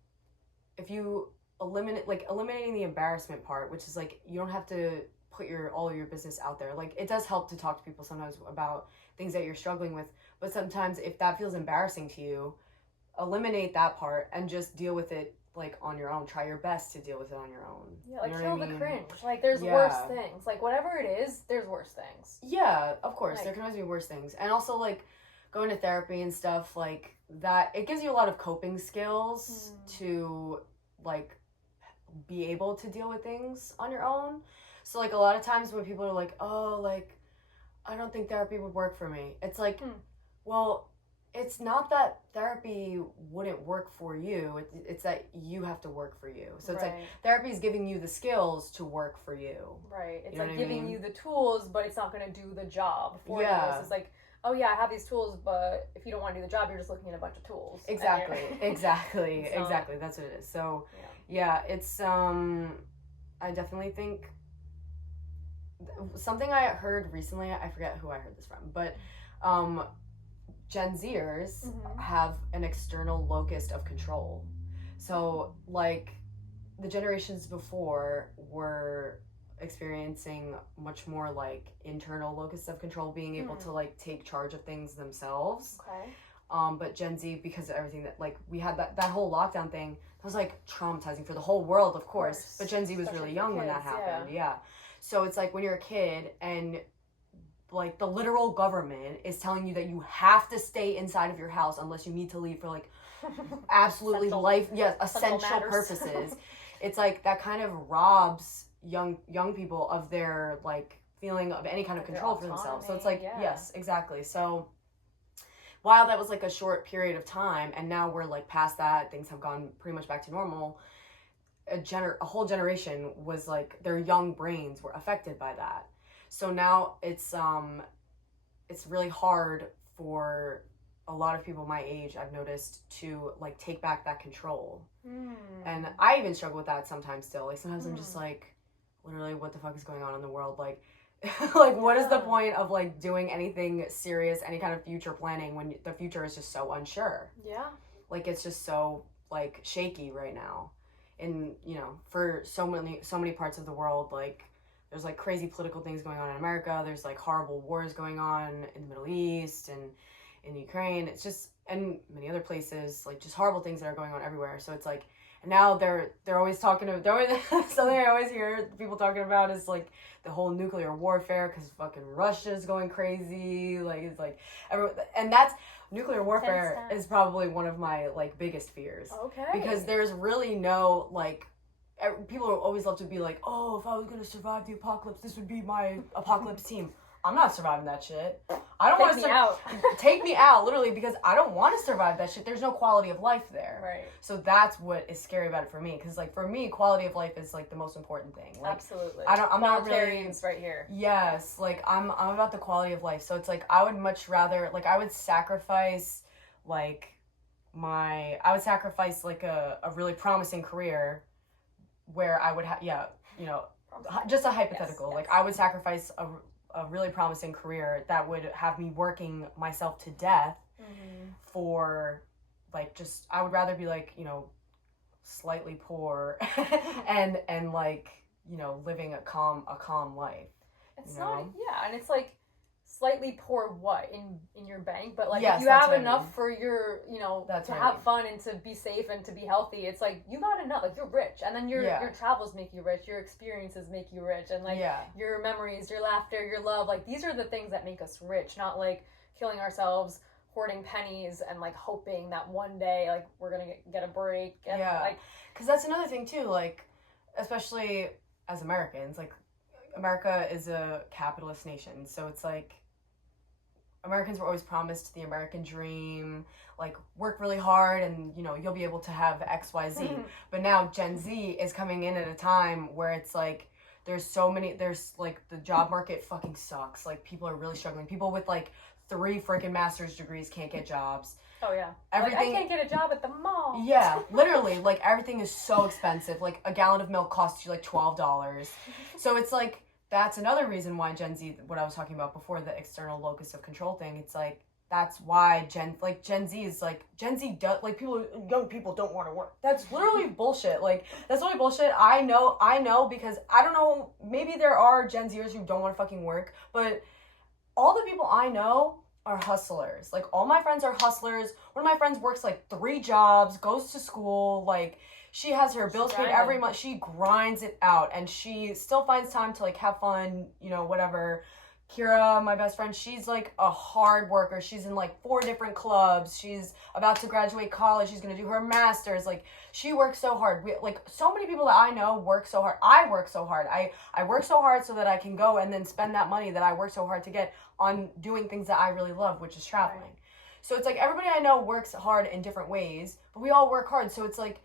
if you eliminating the embarrassment part, which is, like, you don't have to put all your business out there. Like, it does help to talk to people sometimes about things that you're struggling with, but sometimes if that feels embarrassing to you, eliminate that part and just deal with it, like, on your own. Try your best to deal with it on your own. Yeah, like, kill the cringe. Like, there's worse things. Like, whatever it is, there's worse things. Yeah, of course. Like, there can always be worse things. And also, like, going to therapy and stuff, like, that, it gives you a lot of coping skills to, like, be able to deal with things on your own. So, like, a lot of times when people are like, oh, like, I don't think therapy would work for me. It's like, well, it's not that therapy wouldn't work for you. It's that you have to work for you. So it's like, therapy is giving you the skills to work for you. Right. It's like giving you the tools, but it's not going to do the job for you. It's like, oh yeah, I have these tools, but if you don't want to do the job, you're just looking at a bunch of tools. Exactly. Exactly. That's what it is. So, yeah, it's, I definitely think, something I heard recently, I forget who I heard this from, but, Gen Zers have an external locus of control. So, like, the generations before were experiencing much more, like, internal locus of control, being able to, like, take charge of things themselves. Okay. But Gen Z, because of everything that, like, we had that whole lockdown thing, that was, like, traumatizing for the whole world, of course. But Gen Z was really young when that happened. Yeah. So it's like when you're a kid and, like, the literal government is telling you that you have to stay inside of your house unless you need to leave for, like, absolutely essential purposes. It's like that kind of robs young people of their, like, feeling of any kind of control for themselves. So it's like, yes, exactly. So while that was, like, a short period of time, and now we're, like, past that, things have gone pretty much back to normal, a whole generation was, like, their young brains were affected by that. So now it's really hard for a lot of people my age, I've noticed, to, like, take back that control. And I even struggle with that sometimes still. Like, sometimes I'm just like, literally, what the fuck is going on in the world? Like, like, what is the point of, like, doing anything serious, any kind of future planning when the future is just so unsure? Yeah. Like, it's just so, like, shaky right now. And, you know, for so many parts of the world, like, there's, like, crazy political things going on in America. There's, like, horrible wars going on in the Middle East and in Ukraine. It's just, and many other places, like, just horrible things that are going on everywhere. So it's like, and now they're always talking about, something I always hear people talking about is, like, the whole nuclear warfare, because fucking Russia's going crazy. Like, it's like, and that's, nuclear warfare is probably one of my, like, biggest fears. Okay. Because there's really no, like, people always love to be like, oh, if I was going to survive the apocalypse, this would be my apocalypse team. I'm not surviving that shit. I don't want to take me out, literally, because I don't want to survive that shit. There's no quality of life there. Right. So that's what is scary about it for me, because, like, for me, quality of life is, like, the most important thing. Like, absolutely. I'm not really right here. Yes, like, I'm about the quality of life. So it's like, I would much rather, like, I would sacrifice like a really promising career where I would have, just a hypothetical. Yes. Like, I would sacrifice a really promising career that would have me working myself to death for like just I would rather be like, you know, slightly poor and like, you know, living a calm life. It's you know? and it's like slightly poor what in your bank, but like yes, if you have enough for your, you know, that's to have fun and to be safe and to be healthy, it's like you got enough, like you're rich, and then your travels make you rich, your experiences make you rich, and like your memories, your laughter, your love, like these are the things that make us rich, not like killing ourselves, hoarding pennies, and like hoping that one day like we're gonna get a break. And, like because that's another thing too, like especially as Americans, like America is a capitalist nation, so it's like Americans were always promised the American dream, like work really hard and, you know, you'll be able to have XYZ. But now Gen Z is coming in at a time where it's like there's like the job market fucking sucks. Like people are really struggling. People with like 3 freaking master's degrees can't get jobs. Oh yeah. Everything, like, I can't get a job at the mall. Yeah, literally, like everything is so expensive. Like a gallon of milk costs you like $12. So it's like that's another reason why Gen Z, what I was talking about before, the external locus of control thing, it's like that's why Gen Z is like Gen Z does like young people don't want to work. That's literally bullshit. Like that's literally bullshit. I know because I don't know, maybe there are Gen Zers who don't want to fucking work, but all the people I know are hustlers. Like all my friends are hustlers. One of my friends works like 3 jobs, goes to school, like she has her bills paid every month. She grinds it out and she still finds time to like have fun, you know, whatever. Kira, my best friend, she's like a hard worker. She's in like 4 different clubs. She's about to graduate college. She's going to do her master's. Like she works so hard. Like so many people that I know work so hard. I work so hard. I work so hard so that I can go and then spend that money that I work so hard to get on doing things that I really love, which is traveling. Right. So it's like everybody I know works hard in different ways, but we all work hard. So it's like,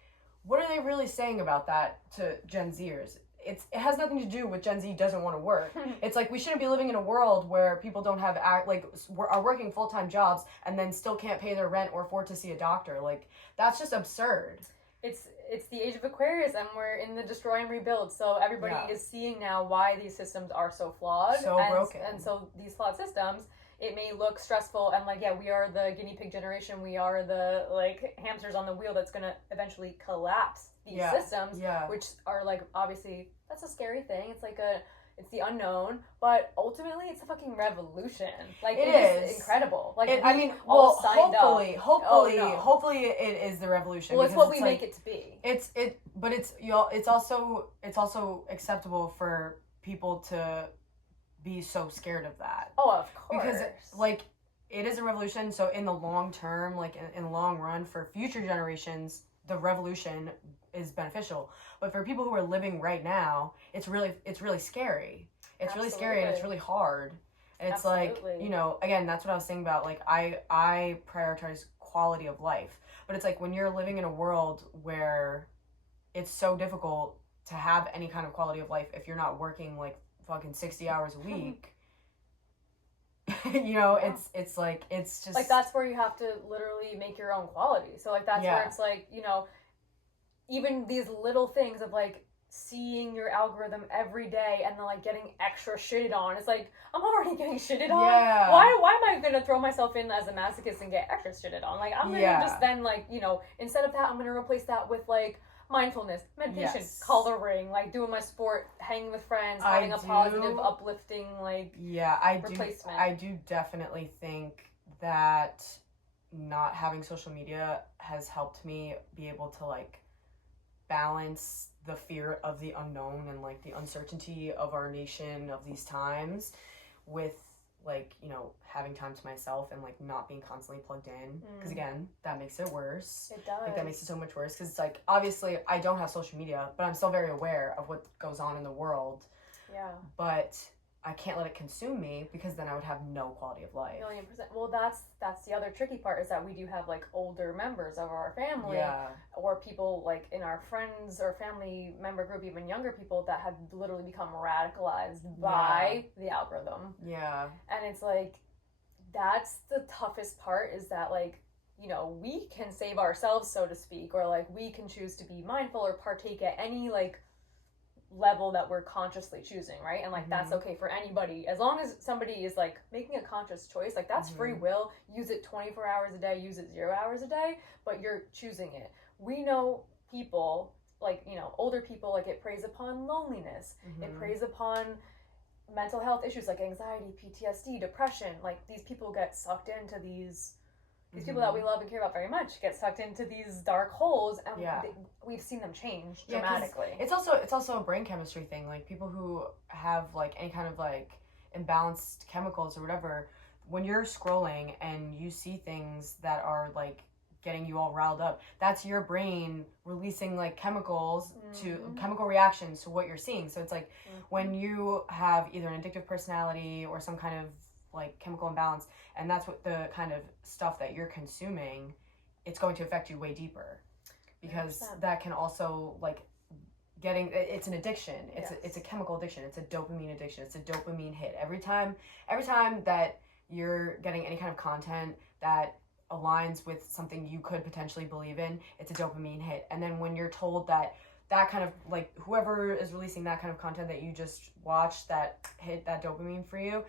what are they really saying about that to Gen Zers? It has nothing to do with Gen Z doesn't want to work. It's like we shouldn't be living in a world where people don't have are working full-time jobs and then still can't pay their rent or afford to see a doctor. Like that's just absurd. It's the age of Aquarius and we're in the destroy and rebuild. So everybody is seeing now why these systems are so flawed, broken. And so these flawed systems, it may look stressful and like, yeah, we are the guinea pig generation. We are the like hamsters on the wheel that's going to eventually collapse these systems, which are like, obviously that's a scary thing. It's like it's the unknown, but ultimately it's a fucking revolution. Like it is incredible. Like hopefully it is the revolution. Well, it's what we make it to be. But it's also acceptable for people to be so scared of that. Oh, of course. Because like it is a revolution, so in the long term, like in the long run for future generations, the revolution is beneficial. But for people who are living right now, it's really scary. It's really scary and it's really hard. And it's like, you know, again, that's what I was saying about like I prioritize quality of life. But it's like when you're living in a world where it's so difficult to have any kind of quality of life if you're not working like fucking 60 hours a week. You know, it's like it's just like that's where you have to literally make your own quality. So like that's where it's like, you know, even these little things of like seeing your algorithm every day and then like getting extra shitted on. It's like I'm already getting shitted on. Yeah. Why am I gonna throw myself in as a masochist and get extra shitted on? Like I'm gonna just then like, you know, instead of that I'm gonna replace that with like mindfulness, meditation, coloring, like doing my sport, hanging with friends, having a positive, uplifting, like replacement. I do definitely think that not having social media has helped me be able to like balance the fear of the unknown and like the uncertainty of our nation of these times with like, you know, having time to myself and like not being constantly plugged in, because again that makes it worse. It does. Like that makes it so much worse because it's like obviously I don't have social media but I'm still very aware of what goes on in the world, but I can't let it consume me because then I would have no quality of life. 1,000,000%. Well, that's the other tricky part is that we do have like older members of our family or people like in our friends or family member group, even younger people that have literally become radicalized by the algorithm. Yeah. And it's like that's the toughest part is that like, you know, we can save ourselves, so to speak, or like we can choose to be mindful or partake at any like level that we're consciously choosing, right? And like that's okay for anybody, as long as somebody is like making a conscious choice. Like that's free will. Use it 24 hours a day, use it 0 hours a day, but you're choosing it. We know people, like, you know, older people, like it preys upon loneliness. It preys upon mental health issues like anxiety, PTSD, depression. Like these people get sucked into these people that we love and care about very much get sucked into these dark holes, and we've seen them change dramatically. It's also a brain chemistry thing. Like people who have like any kind of like imbalanced chemicals or whatever, when you're scrolling and you see things that are like getting you all riled up, that's your brain releasing like chemicals to chemical reactions to what you're seeing. So it's like when you have either an addictive personality or some kind of like chemical imbalance, and that's what the kind of stuff that you're consuming, it's going to affect you way deeper, because 100%. That can also like it's an addiction. It's a chemical addiction. It's a dopamine addiction. It's a dopamine hit. Every time that you're getting any kind of content that aligns with something you could potentially believe in, it's a dopamine hit. And then when you're told that kind of like whoever is releasing that kind of content that you just watched that hit that dopamine for you,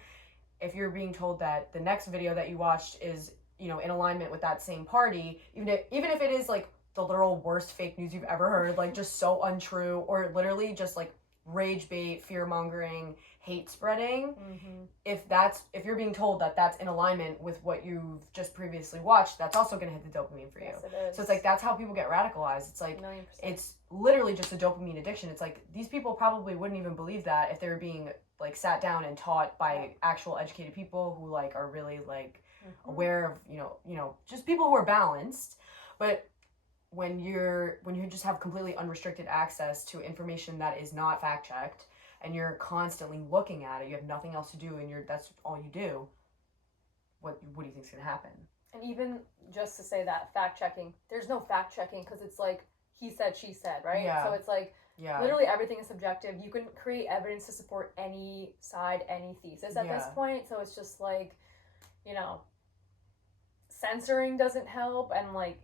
if you're being told that the next video that you watched is, you know, in alignment with that same party, even if it is like the literal worst fake news you've ever heard, like just so untrue, or literally just like rage bait, fear mongering, hate spreading, if you're being told that that's in alignment with what you've just previously watched, that's also going to hit the dopamine for you. Yes, it is. So it's like that's how people get radicalized. It's like 1,000,000%. It's literally just a dopamine addiction. It's like these people probably wouldn't even believe that if they were being like sat down and taught by actual educated people who like are really like aware of, you know, just people who are balanced. But when you just have completely unrestricted access to information that is not fact checked, and you're constantly looking at it, you have nothing else to do, and that's all you do, what do you think's gonna happen? And even just to say that fact checking, there's no fact checking, because it's like he said, she said, right? Yeah. So it's like literally everything is subjective. You can create evidence to support any side, any thesis at this point. So it's just like, you know, censoring doesn't help, and like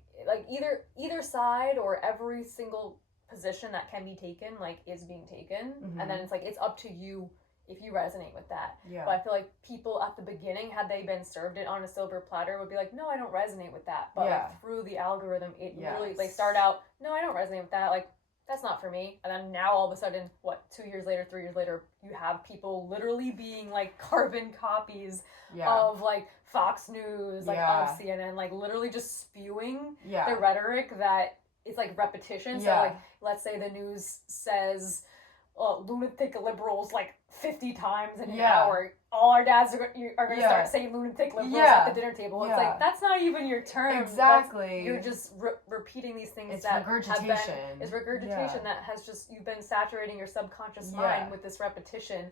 either side or every single position that can be taken like is being taken, and then it's like it's up to you if you resonate with that. But I feel like people at the beginning, had they been served it on a silver platter, would be like, no, I don't resonate with that. But like, through the algorithm, it really, they start out, no, I don't resonate with that, like that's not for me. And then now all of a sudden, 2 years later, 3 years later, you have people literally being like carbon copies of like Fox News, like of CNN, like literally just spewing the rhetoric that it's like repetition. So like, let's say the news says lunatic liberals like 50 times in an hour. All our dads are going to start saying lunatic liberals at the dinner table. It's like, that's not even your term. Exactly. You're just repeating these things. It's that regurgitation. It's regurgitation that has just, you've been saturating your subconscious mind with this repetition.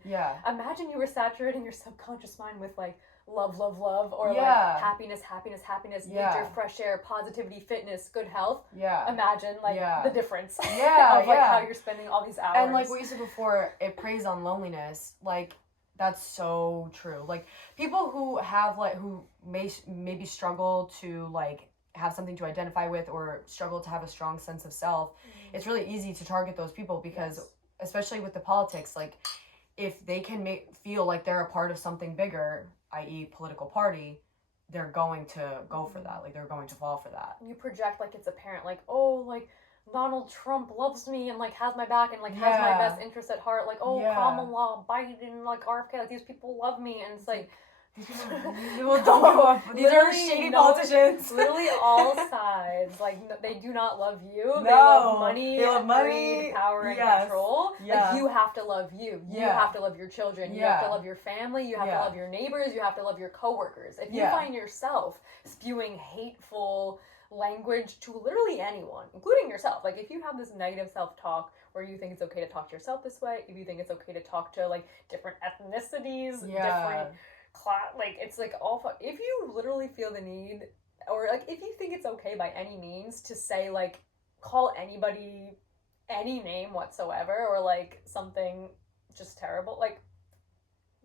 Imagine you were saturating your subconscious mind with like love, love, love, or like happiness, happiness, happiness, nature, fresh air, positivity, fitness, good health. Imagine like the difference of like how you're spending all these hours. And like what you said before, it preys on loneliness. Like that's so true. Like people who have like who maybe struggle to like have something to identify with, or struggle to have a strong sense of self, it's really easy to target those people, because especially with the politics, like if they can feel like they're a part of something bigger, i.e. political party, they're going to go for that. Like they're going to fall for that. You project like it's apparent, like, oh, like Donald Trump loves me and like has my back and like has my best interest at heart. Like, oh, Kamala, Biden, like RFK, like these people love me, and it's like people don't go up. These are shady politicians. Literally all sides. Like they do not love you. They love money. They love greed, power, and control. Like you have to love you. You have to love your children. You have to love your family. You have to love your neighbors. You have to love your coworkers. If you find yourself spewing hateful language to literally anyone, including yourself, like if you have this negative self-talk where you think it's okay to talk to yourself this way, if you think it's okay to talk to like different ethnicities, different class, like it's like all if you literally feel the need, or like if you think it's okay by any means to say like call anybody any name whatsoever, or like something just terrible, like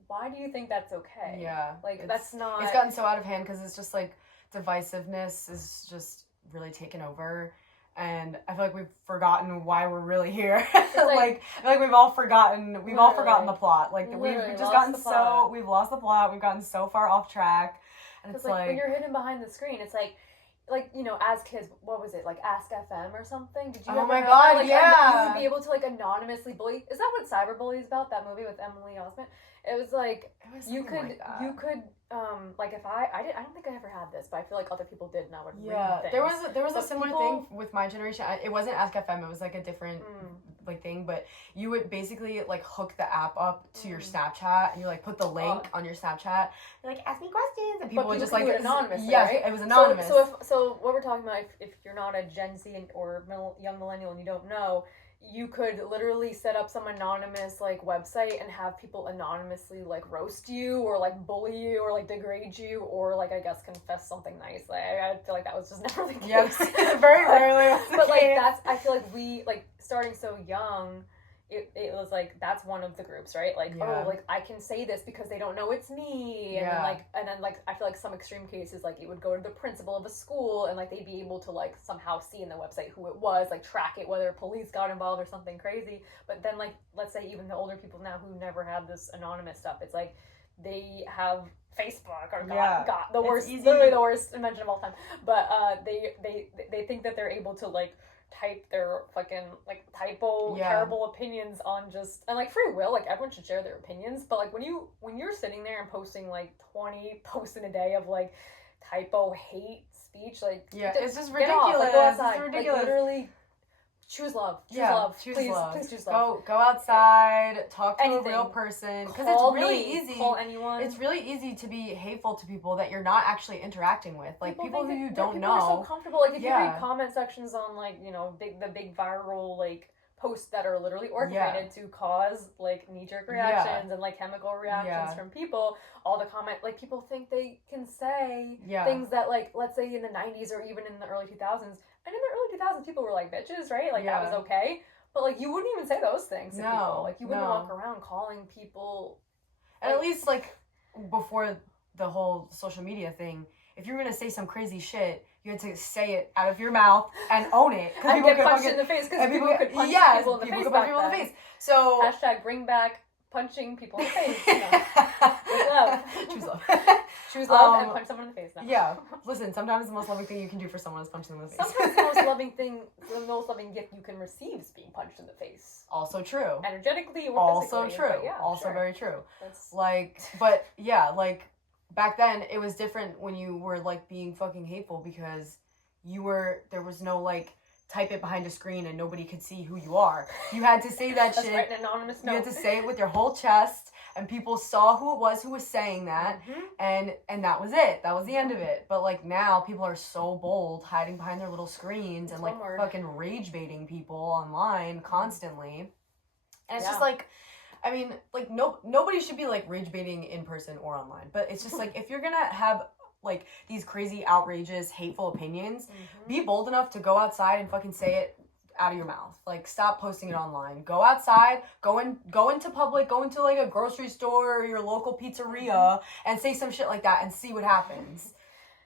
why do you think that's okay? Like that's not, it's gotten so out of hand because it's just like divisiveness is just really taken over, And I feel like we've forgotten why we're really here. Like, I feel like we've all forgotten the plot. Like, we've just gotten we've lost the plot. We've gotten so far off track. And it's like when you're hidden behind the screen, it's like, you know, as kids, what was it, like Ask FM or something? Did you ever my God, like, yeah. You would be able to, like, anonymously bully. Is that what Cyberbully is about, that movie with Emily Osment? It was like, you could, like, if I don't think I ever had this, but I feel like other people did, and I would read things. There was a similar thing with my generation. It wasn't Ask FM, it was like a different like thing, but you would basically like hook the app up to your Snapchat, and you like put the link on your Snapchat, and like ask me questions, and people would just like anonymous. Yes, right? It was anonymous. So what we're talking about, if you're not a Gen Z or young millennial and you don't know, you could literally set up some anonymous like website and have people anonymously like roast you or like bully you or like degrade you or like I guess confess something nice. Like I feel like that was just never the case. Yes, very rarely. But like I feel like we like starting so young. It was like that's one of the groups, right? Like like I can say this because they don't know it's me, and then I feel like some extreme cases like it would go to the principal of a school and like they'd be able to like somehow see in the website who it was, like track it, whether police got involved or something crazy. But then like let's say even the older people now who never had this anonymous stuff, it's like they have Facebook or got the worst, literally the worst invention of all time. But they think that they're able to like type their fucking like typo terrible opinions on just, and like free will, like everyone should share their opinions, but like when you're sitting there and posting like 20 posts in a day of like typo hate speech, like it's just ridiculous. Like, go outside. It's ridiculous. Like, literally choose love. Please choose love. Go outside, talk to a real person, because it's really easy. Call anyone. It's really easy to be hateful to people that you're not actually interacting with, like people who you don't know. People are so comfortable. Like if you read comment sections on like, you know, the big viral like posts that are literally orchestrated to cause like knee-jerk reactions and like chemical reactions from people, all the comment, like people think they can say things that like let's say in the 90s or even in the early 2000s. And in the early 2000s, people were like bitches, right? Like that was okay. But like you wouldn't even say those things to people. Like you wouldn't walk around calling people. And at least like before the whole social media thing, if you were gonna say some crazy shit, you had to say it out of your mouth and own it. And get punched in the face because people could punch people in the face. So # bring back punching people in the face. With love. Choose love. Choose love and punch someone in the face. No. Yeah. Listen, sometimes the most loving thing you can do for someone is punch them in the face. Sometimes the most loving gift you can receive is being punched in the face. Also true. Energetically or also physically. True. Yeah, also very true. Like, but yeah, like back then it was different when you were like being fucking hateful because there was no like type it behind a screen and nobody could see who you are. You had to say that shit. Write an anonymous note. You had to say it with your whole chest, and people saw who it was who was saying that, and that was it. That was the end of it. But like now, people are so bold, hiding behind their little screens and like fucking rage baiting people online constantly. And it's just like, I mean, like nobody should be like rage baiting in person or online. But it's just like if you're gonna have like these crazy, outrageous, hateful opinions, be bold enough to go outside and fucking say it out of your mouth. Like, stop posting it online. Go outside, go into public, go into like a grocery store or your local pizzeria and say some shit like that and see what happens.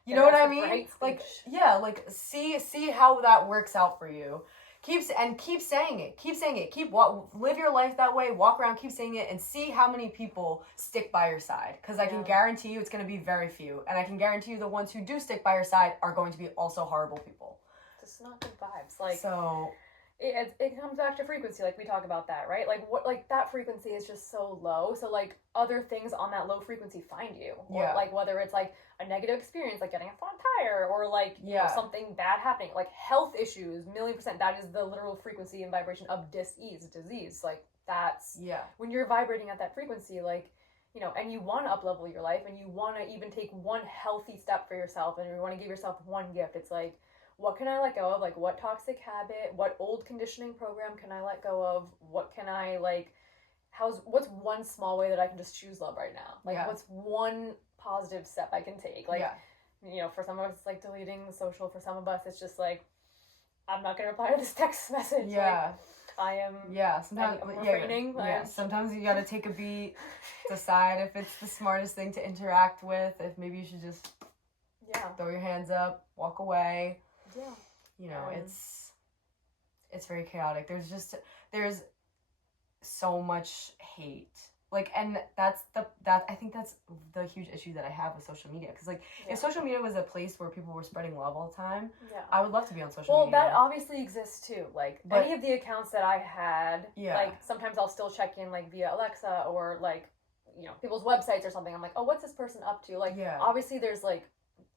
You know what I mean? Like, like see how that works out for you. Keep saying it. Live your life that way. Walk around, keep saying it, and see how many people stick by your side. Because I can guarantee you it's going to be very few. And I can guarantee you the ones who do stick by your side are going to be also horrible people. Just not good vibes. Like, so it comes back to frequency. Like we talk about that, right? Like that frequency is just so low. So like other things on that low frequency find you. Or like whether it's like a negative experience, like getting a flat tire, or like you know, something bad happening, like health issues, 1,000,000%. That is the literal frequency and vibration of disease. Like that's when you're vibrating at that frequency, like, you know, and you want to up-level your life, and you want to even take one healthy step for yourself, and you want to give yourself one gift. It's like, what can I let go of? Like, what toxic habit, what old conditioning program can I let go of? What can I, like, what's one small way that I can just choose love right now? Like, what's one positive step I can take? Like, you know, for some of us, it's like deleting social. For some of us, it's just like, I'm not going to reply to this text message. Yeah. Like, I am. Yeah, sometimes. I'm refraining. Yeah, sometimes you gotta take a beat, decide if it's the smartest thing to interact with, if maybe you should just throw your hands up, walk away. Yeah. You know, it's It's very chaotic. There's so much hate. Like, and I think that's the huge issue that I have with social media. Because, like, if social media was a place where people were spreading love all the time, I would love to be on social media. Well, that obviously exists, too. Like, any of the accounts that I had, like, sometimes I'll still check in, like, via Alexa or, like, you know, people's websites or something. I'm like, oh, what's this person up to? Like, obviously there's, like,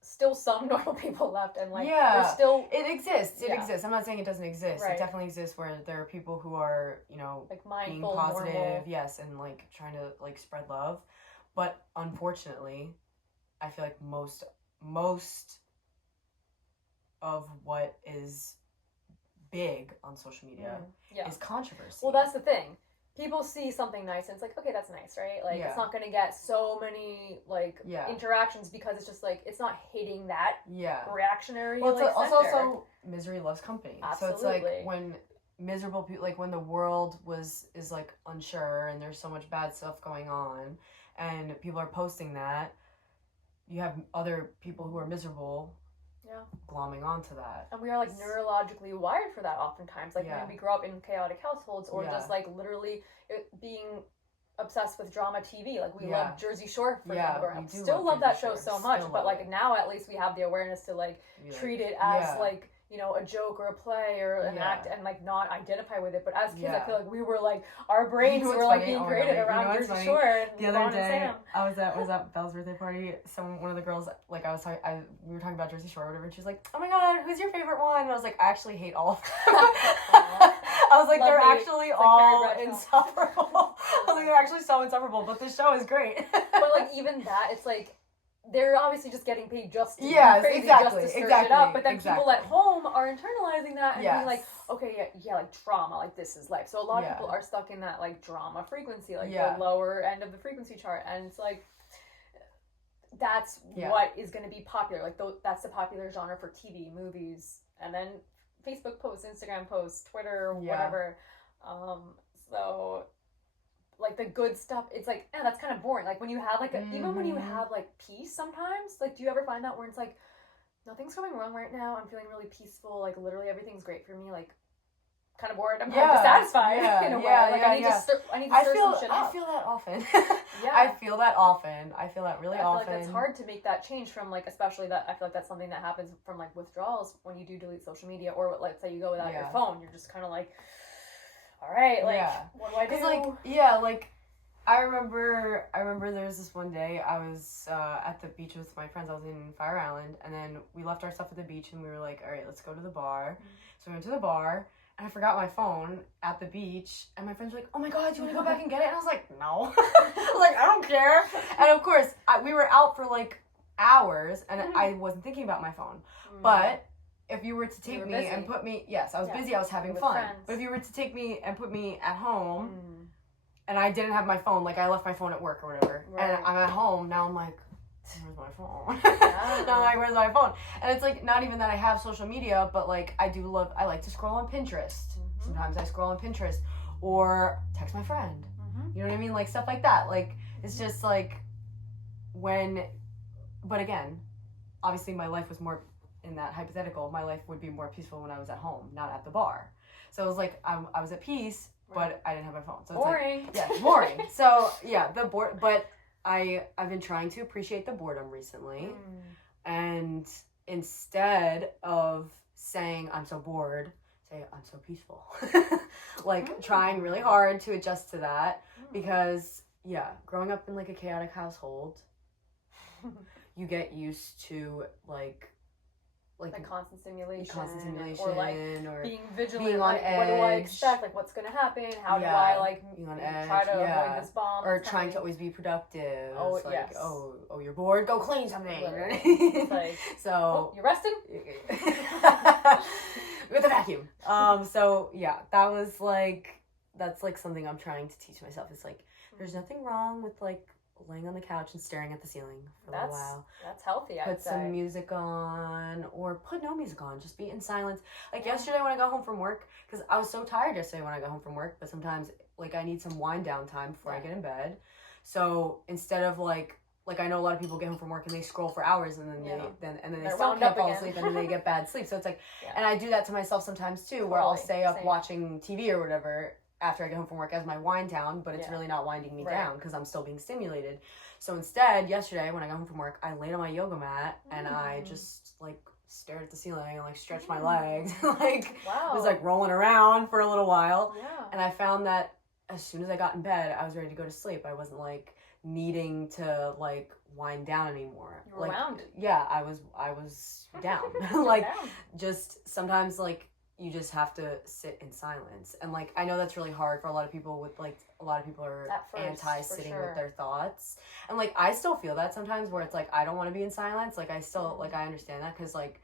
still some normal people left, and like there's still it exists. I'm not saying it doesn't exist. It definitely exists where there are people who are, you know, like mindful, being positive, normal. yes, and like trying to like spread love. But unfortunately, I feel like most of what is big on social media is controversy. Well, that's the thing. People see something nice and it's like, okay, that's nice, right? Like, it's not going to get so many, like, interactions because it's just, like, it's not hitting that reactionary, well, like, also misery loves company. Absolutely. So it's like when miserable people, like, when the world is, like, unsure and there's so much bad stuff going on and people are posting that, you have other people who are miserable glomming onto that. And we are, like, neurologically wired for that oftentimes. Like, when we grow up in chaotic households or just, like, literally being obsessed with drama TV. Like, we love Jersey Shore, for example. I still love that show so much, but, like, now at least we have the awareness to, like, treat it as, like, you know, a joke or a play or an act and, like, not identify with it. But as kids, I feel like we were, like, our brains were, like, being created around Jersey Shore and the other day, I was at Belle's birthday party. One of the girls, like, we were talking about Jersey Shore or whatever, and she was like, oh my god, who's your favorite one? And I was like, I actually hate all of them. I was like, they're actually all insufferable. I was like, they're actually so insufferable, but this show is great. But, like, even that, it's like, they're obviously just getting paid just to be crazy, just to stir shit up. But then people at home are internalizing that and being like, okay, like drama, like this is life. So a lot of people are stuck in that like drama frequency, like the lower end of the frequency chart, and it's like that's what is going to be popular. Like that's the popular genre for TV, movies, and then Facebook posts, Instagram posts, Twitter, whatever. So. Like, the good stuff, it's like, that's kind of boring. Like, when you have, like, even when you have, like, peace sometimes, like, do you ever find that where it's like, nothing's going wrong right now, I'm feeling really peaceful, like, literally everything's great for me, like, kind of bored, I'm kind of dissatisfied in a way. Like, I need to stir some shit up. I feel that often. I feel that often. I feel that really often. I feel like it's hard to make that change from, like, especially that, I feel like that's something that happens from, like, withdrawals when you do delete social media, or, let's say you go without your phone, you're just kind of like, all right, like, what do I do? Because, like, I remember there was this one day I was at the beach with my friends. I was in Fire Island, and then we left our stuff at the beach, and we were like, all right, let's go to the bar. So we went to the bar, and I forgot my phone at the beach, and my friends were like, oh my god, do you want to go back and get it? And I was like, no. I was like, I don't care. And of course, we were out for, like, hours, and I wasn't thinking about my phone. But if you were to take me and put me, I was busy, I was having fun. Friends. But if you were to take me and put me at home, and I didn't have my phone, like I left my phone at work or whatever, and I'm at home, now I'm like, where's my phone? Now I'm like, where's my phone? And it's like, not even that I have social media, but like, I like to scroll on Pinterest. Sometimes I scroll on Pinterest, or text my friend. You know what I mean? Like, stuff like that. Like, it's just like, but again, obviously my life was more, in that hypothetical, my life would be more peaceful when I was at home, not at the bar. So it was like, I was at peace, but I didn't have my phone. So boring. It's like, boring. So but I've been trying to appreciate the boredom recently. And instead of saying I'm so bored, say I'm so peaceful. Like trying really hard to adjust to that, because growing up in like a chaotic household, you get used to like constant stimulation, or like being vigilant, being on like edge. What do I expect? Like what's gonna happen? How do I like being on edge, try to avoid this bomb? Or trying to always be productive. Oh, it's like, oh, you're bored? Go clean something. Like, so you rested? With a vacuum. So that's like something I'm trying to teach myself. It's like there's nothing wrong with like laying on the couch and staring at the ceiling for a while. That's healthy, I'd say. Put some music on, or put no music on. Just be in silence. Like yesterday when I got home from work, because I was so tired yesterday when I got home from work, but sometimes like I need some wind down time before I get in bed. So instead of like like I know a lot of people get home from work and they scroll for hours and then they They're still wound can't up fall again. asleep and then they get bad sleep. So it's like, Yeah. and I do that to myself sometimes too, where I'll stay up Same. watching TV or whatever after I get home from work as my wind down, but it's really not winding me Right. down because I'm still being stimulated. So instead, yesterday when I got home from work, I laid on my yoga mat and I just like stared at the ceiling and like stretched my legs, like was like rolling around for a little while. Yeah. And I found that as soon as I got in bed, I was ready to go to sleep. I wasn't like needing to like wind down anymore. You were like wound. Yeah, I was down. Like just sometimes like you just have to sit in silence. And like I know that's really hard for a lot of people with like a lot of people are anti-sitting with their thoughts. And like I still feel that sometimes where it's like I don't want to be in silence. Like I still like I understand that because like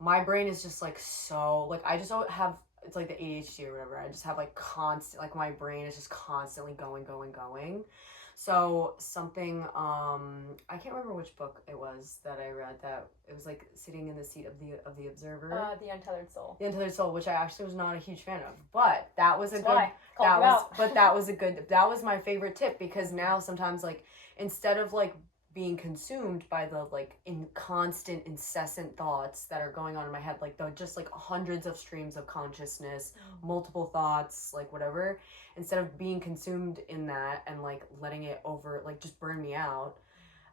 my brain is just like so like I just don't have it's like the ADHD or whatever. I just have like constant like my brain is just constantly going. So something I can't remember which book it was that I read that it was like sitting in the seat of the observer. The Untethered Soul. The Untethered Soul, which I actually was not a huge fan of, but that was that was my favorite tip because now sometimes like instead of like being consumed by the like constant incessant thoughts that are going on in my head, like the just like hundreds of streams of consciousness, multiple thoughts, like whatever, instead of being consumed in that and like letting it over like just burn me out,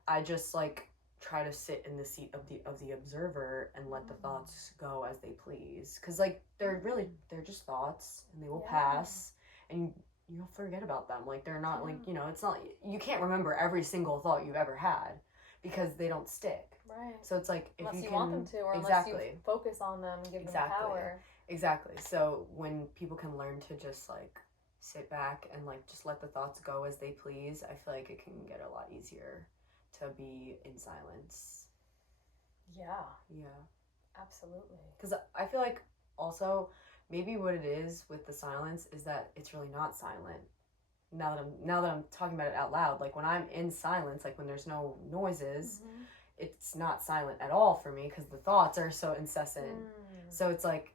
I just like try to sit in the seat of the observer and let the thoughts go as they please, because like they're just thoughts and they will pass and you'll forget about them. Like they're not like, you know, it's not, you can't remember every single thought you've ever had because they don't stick. Right. So it's like if unless you can, want them to, or unless you focus on them and give them power. Exactly. So when people can learn to just like sit back and like just let the thoughts go as they please, I feel like it can get a lot easier to be in silence. Yeah. Yeah. Absolutely. Because I feel like also maybe what it is with the silence is that it's really not silent. Now that I'm talking about it out loud, like when I'm in silence, like when there's no noises, it's not silent at all for me because the thoughts are so incessant. So it's like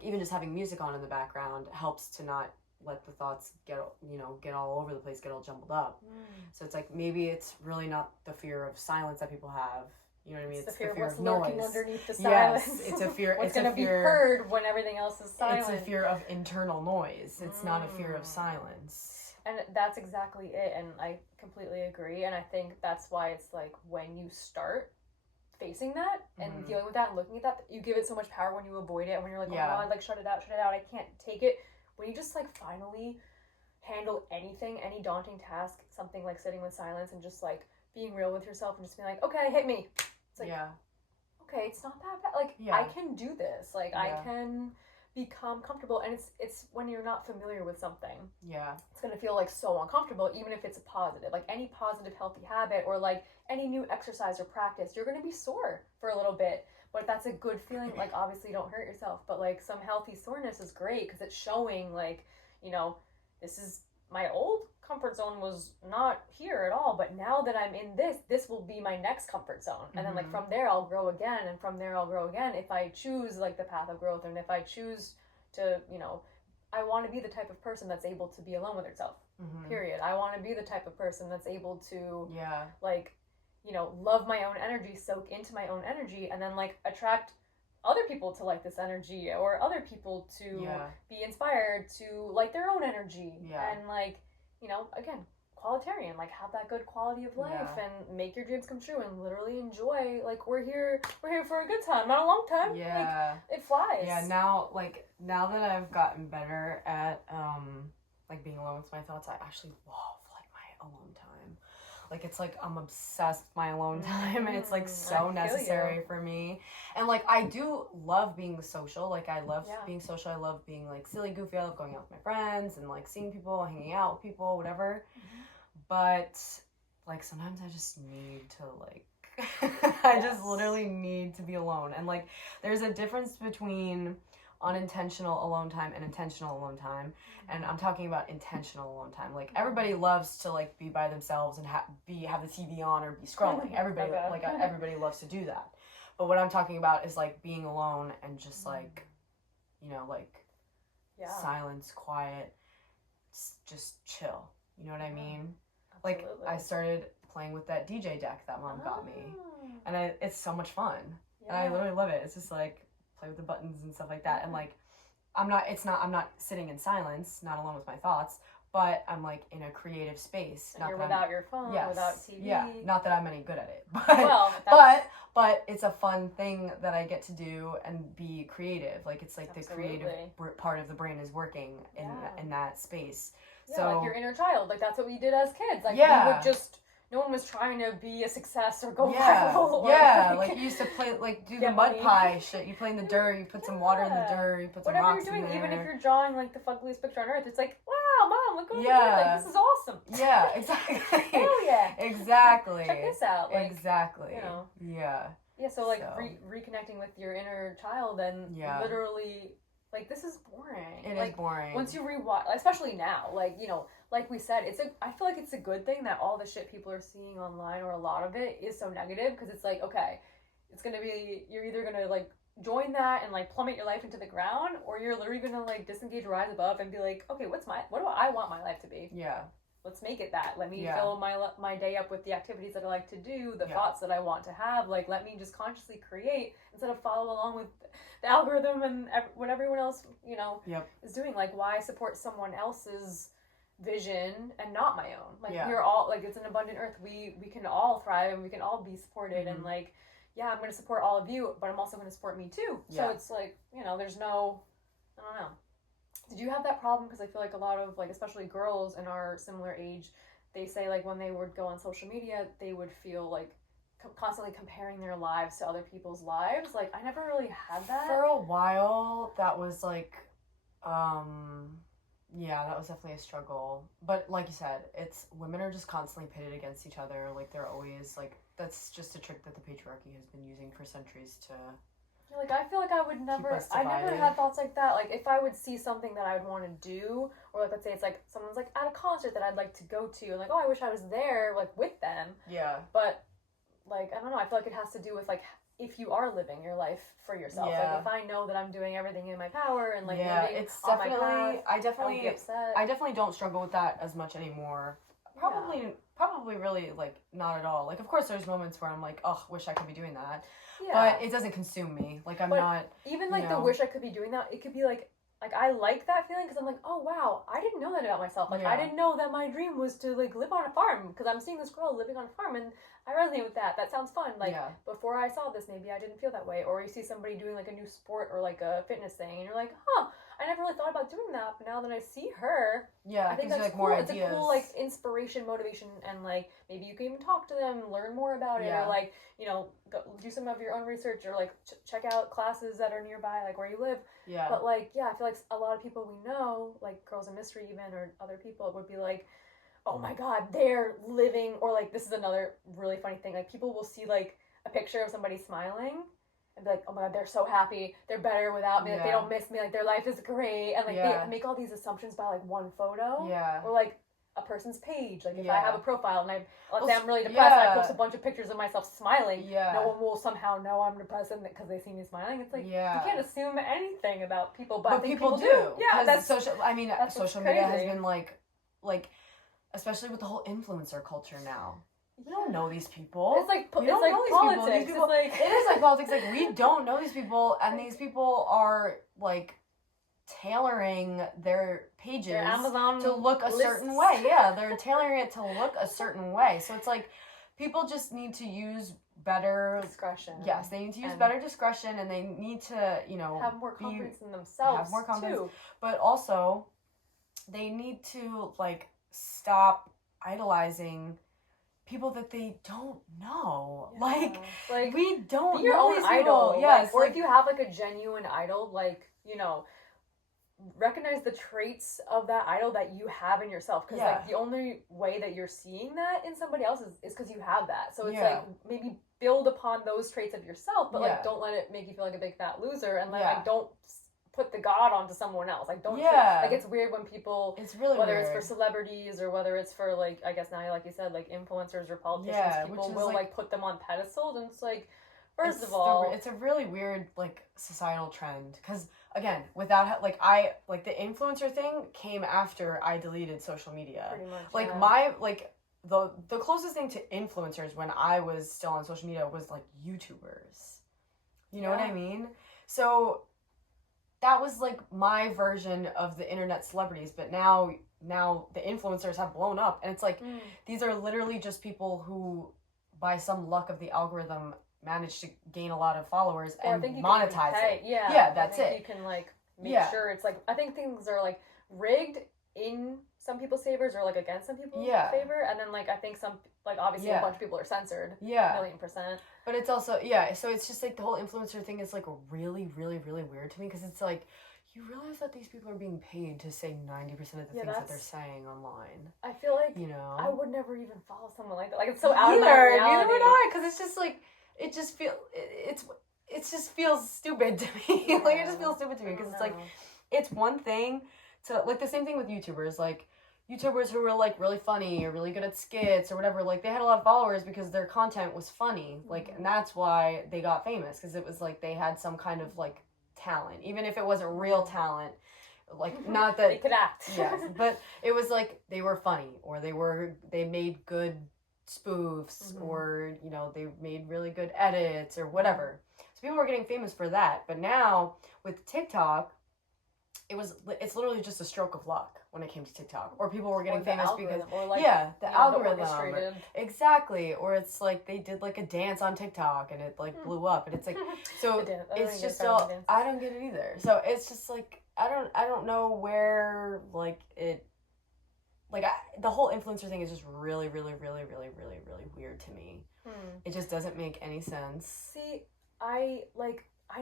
even just having music on in the background helps to not let the thoughts get all over the place, get all jumbled up. So it's like maybe it's really not the fear of silence that people have. You know what I mean? It's the fear of what's noise. lurking underneath the silence. Yes, it's a fear. What's going to be heard when everything else is silent. It's a fear of internal noise. It's not a fear of silence. And that's exactly it. And I completely agree. And I think that's why it's like when you start facing that and dealing with that and looking at that, you give it so much power when you avoid it and when you're like, oh God, like shut it out, I can't take it. When you just like finally handle anything, any daunting task, something like sitting with silence and just like being real with yourself and just being like, okay, hit me. It's like, okay, it's not that bad. Like, I can do this. Like, I can become comfortable. And it's when you're not familiar with something. Yeah. It's going to feel like so uncomfortable, even if it's a positive. Like, any positive, healthy habit or like any new exercise or practice, you're going to be sore for a little bit. But if that's a good feeling, like, obviously don't hurt yourself. But like, some healthy soreness is great because it's showing, like, you know, this is my old comfort zone was not here at all, but now that I'm in this will be my next comfort zone. And then like from there I'll grow again, and from there I'll grow again if I choose like the path of growth, and if I choose to, you know, I want to be the type of person that's able to be alone with herself. Period. I want to be the type of person that's able to like, you know, love my own energy, soak into my own energy, and then like attract other people to like this energy, or other people to be inspired to like their own energy. And like, you know, again, qualitarian, like have that good quality of life and make your dreams come true and literally enjoy, like we're here for a good time, not a long time. Like, it flies. Now that I've gotten better at like being alone with my thoughts, I actually love like my alone time. Like, it's like I'm obsessed with my alone time, and it's like so necessary for me. And like, I do love being social. Like, I love being social. I love being like silly, goofy. I love going out with my friends and like seeing people, hanging out with people, whatever. But like, sometimes I just need to like, I just literally need to be alone. And like, there's a difference between unintentional alone time and intentional alone time. And I'm talking about intentional alone time. Like, everybody loves to like be by themselves and have the TV on or be scrolling. Everybody everybody loves to do that. But what I'm talking about is like being alone and just like, you know, like silence, quiet, just chill. You know what I mean? Absolutely. Like, I started playing with that DJ deck that mom got me. And it's so much fun. Yeah. And I literally love it. It's just like play with the buttons and stuff like that. And like I'm not sitting in silence, not alone with my thoughts, but I'm like in a creative space. And you're without your phone, without TV. Yeah, not that I'm any good at it, but but it's a fun thing that I get to do and be creative. Like it's like Absolutely. the creative part of the brain is working in that space. Yeah, so like your inner child. Like that's what we did as kids. Like we would just. No one was trying to be a success or go viral. Or like you used to play, like do the mud pie shit. You play in the dirt, you put some water in the dirt, you put some rocks in there. Whatever you're doing, even if you're drawing like the fuggliest picture on earth, it's like, wow, mom, look what I did. Like, this is awesome. Yeah, exactly. Hell yeah. Exactly. Check this out. Like, exactly. You know. Yeah. Yeah, so like reconnecting with your inner child and literally, like, this is boring. It is boring. Once you rewatch, especially now, like, you know, like we said, I feel like it's a good thing that all the shit people are seeing online, or a lot of it, is so negative, because it's like, okay, it's gonna be, you're either gonna like join that and like plummet your life into the ground, or you're literally gonna like disengage, rise above, and be like, okay, what do I want my life to be? Yeah. Let's make it that. Let me fill my day up with the activities that I like to do, the thoughts that I want to have. Like, let me just consciously create instead of follow along with the algorithm and what everyone else, you know, is doing. Like, why support someone else's vision and not my own? Like, we're all, like, it's an abundant earth. We can all thrive and we can all be supported. And like, I'm going to support all of you, but I'm also going to support me too. So it's like, you know, there's no, I don't know. Did you have that problem? Because I feel like a lot of, like, especially girls in our similar age, they say, like, when they would go on social media, they would feel, like, constantly comparing their lives to other people's lives. Like, I never really had that. For a while, that was, like, that was definitely a struggle. But, like you said, women are just constantly pitted against each other. Like, they're always, like, that's just a trick that the patriarchy has been using for centuries to... Like, I feel like I would never, I never had thoughts like that. Like, if I would see something that I would want to do, or, like, let's say it's, like, someone's, like, at a concert that I'd like to go to, and, like, oh, I wish I was there, like, with them. Yeah. But, like, I don't know, I feel like it has to do with, like, if you are living your life for yourself. Yeah. Like, if I know that I'm doing everything in my power, and, like, living it's on definitely, my path, I definitely, I would be upset. I definitely don't struggle with that as much anymore. Probably really, like, not at all. Like, of course, there's moments where I'm like, oh, wish I could be doing that. Yeah. But it doesn't consume me. Like, I'm not... Even, like, the wish I could be doing that, it could be, like, I like that feeling, because I'm like, oh, wow, I didn't know that about myself. Like, I didn't know that my dream was to, like, live on a farm, because I'm seeing this girl living on a farm, and I resonate with that. That sounds fun. Like, before I saw this, maybe I didn't feel that way. Or you see somebody doing, like, a new sport or, like, a fitness thing, and you're like, huh, I never really thought about doing that, but now that I see her, I think that's cool. It's a cool, like, inspiration, motivation, and, like, maybe you can even talk to them, learn more about it, or, like, you know, go do some of your own research, or, like, check out classes that are nearby, like, where you live. Yeah. But, like, I feel like a lot of people we know, like, Girls in Mystery even, or other people, would be like, oh my god, they're living, or, like, this is another really funny thing, like, people will see, like, a picture of somebody smiling, and be like, oh my god, they're so happy, they're better without me, like, they don't miss me, like, their life is great, and, like, they make all these assumptions by, like, one photo, or, like, a person's page. Like, if I have a profile, and let's say I'm really depressed, and I post a bunch of pictures of myself smiling, no one will somehow know I'm depressed because they see me smiling. It's like, you can't assume anything about people, but I think people do. Yeah, that's social media has been, like, especially with the whole influencer culture now. We don't know these people. It's like we don't know these people. It is like politics. Like, we don't know these people, and these people are, like, tailoring their pages to look a certain way. Yeah, they're tailoring it to look a certain way. So it's like, people just need to use better discretion. Yes, they need to use better discretion, and they need to, you know, have more confidence in themselves. Have more confidence, too. But also, they need to, like, stop idolizing people that they don't know. Like we don't be your know own these idol. People. Yes, or if you have, like, a genuine idol, like, you know, recognize the traits of that idol that you have in yourself, because like, the only way that you're seeing that in somebody else is because you have that. So it's like, maybe build upon those traits of yourself, but like, don't let it make you feel like a big fat loser, and like, don't put the god onto someone else. Like, don't like, it's weird when people, it's really whether weird. It's for celebrities, or whether it's for, like, I guess now, like you said, like, influencers or politicians, people will like put them on pedestals, and it's like, first of all, it's a really weird, like, societal trend, because again, without, like, the influencer thing came after I deleted social media. Pretty much, like, the closest thing to influencers when I was still on social media was like YouTubers. You know what I mean? So that was like my version of the internet celebrities, but now the influencers have blown up, and it's like these are literally just people who, by some luck of the algorithm, managed to gain a lot of followers and monetize it. Yeah, that's it. You can like make sure it's like, I think things are like rigged in some people's favors or like against some people's favor, and then like I think some, like obviously a bunch of people are censored. Yeah, 1,000,000%. But it's also so it's just like the whole influencer thing is like really, really, really weird to me, because it's like, you realize that these people are being paid to say 90% of the things that they're saying online. I feel like, you know, I would never even follow someone like that. Like, it's so out of my reality. Neither would I, because it's just like, it just just feels stupid to me. Like, it just feels stupid to me, because it's like, it's one thing to, like, the same thing with YouTubers, like, YouTubers who were like really funny or really good at skits or whatever, like they had a lot of followers because their content was funny, like, and that's why they got famous, because it was like they had some kind of like talent, even if it wasn't real talent, like not that they could act. Yes, but it was like they were funny, or they made good spoofs, or you know, they made really good edits or whatever. So people were getting famous for that. But now with TikTok, it's literally just a stroke of luck when it came to TikTok, or people were getting famous because the algorithm, exactly, or it's like they did like a dance on TikTok and it like blew up, and it's like, so it's just so, I don't get it either. So it's just like, I don't know where like it, like the whole influencer thing is just really, really, really, really, really, really weird to me. It just doesn't make any sense. See, I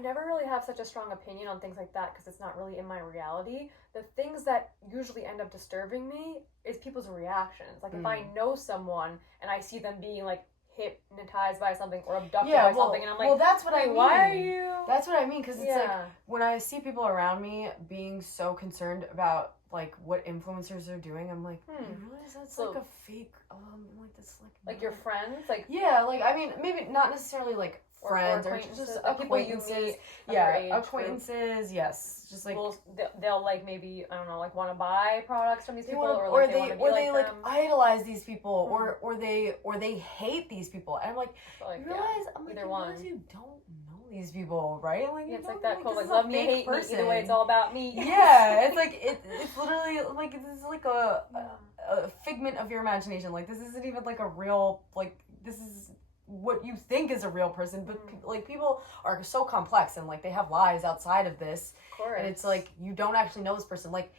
never really have such a strong opinion on things like that because it's not really in my reality. The things that usually end up disturbing me is people's reactions. Like, if I know someone and I see them being, like, hypnotized by something or abducted by something, and I'm like, that's what I mean. Why are you... That's what I mean, because it's like, when I see people around me being so concerned about, like, what influencers are doing, I'm like, you realize that's like a fake, like, that's like your friends? Like, yeah, like, I mean, maybe not necessarily, like, friends or just acquaintances. Acquaintances, yes. Just like, they'll like, maybe, I don't know, like want to buy products from these people, or they like idolize these people, or they hate these people, and I'm like, you realize you don't know these people, right? Like, it's like that quote, like, love me, hate me, either way it's all about me. Yeah, it's like it's literally like, this is like a figment of your imagination. Like, this isn't even like a real, like, this is what you think is a real person, but like, people are so complex, and like they have lives outside of this, and it's like, you don't actually know this person. Like,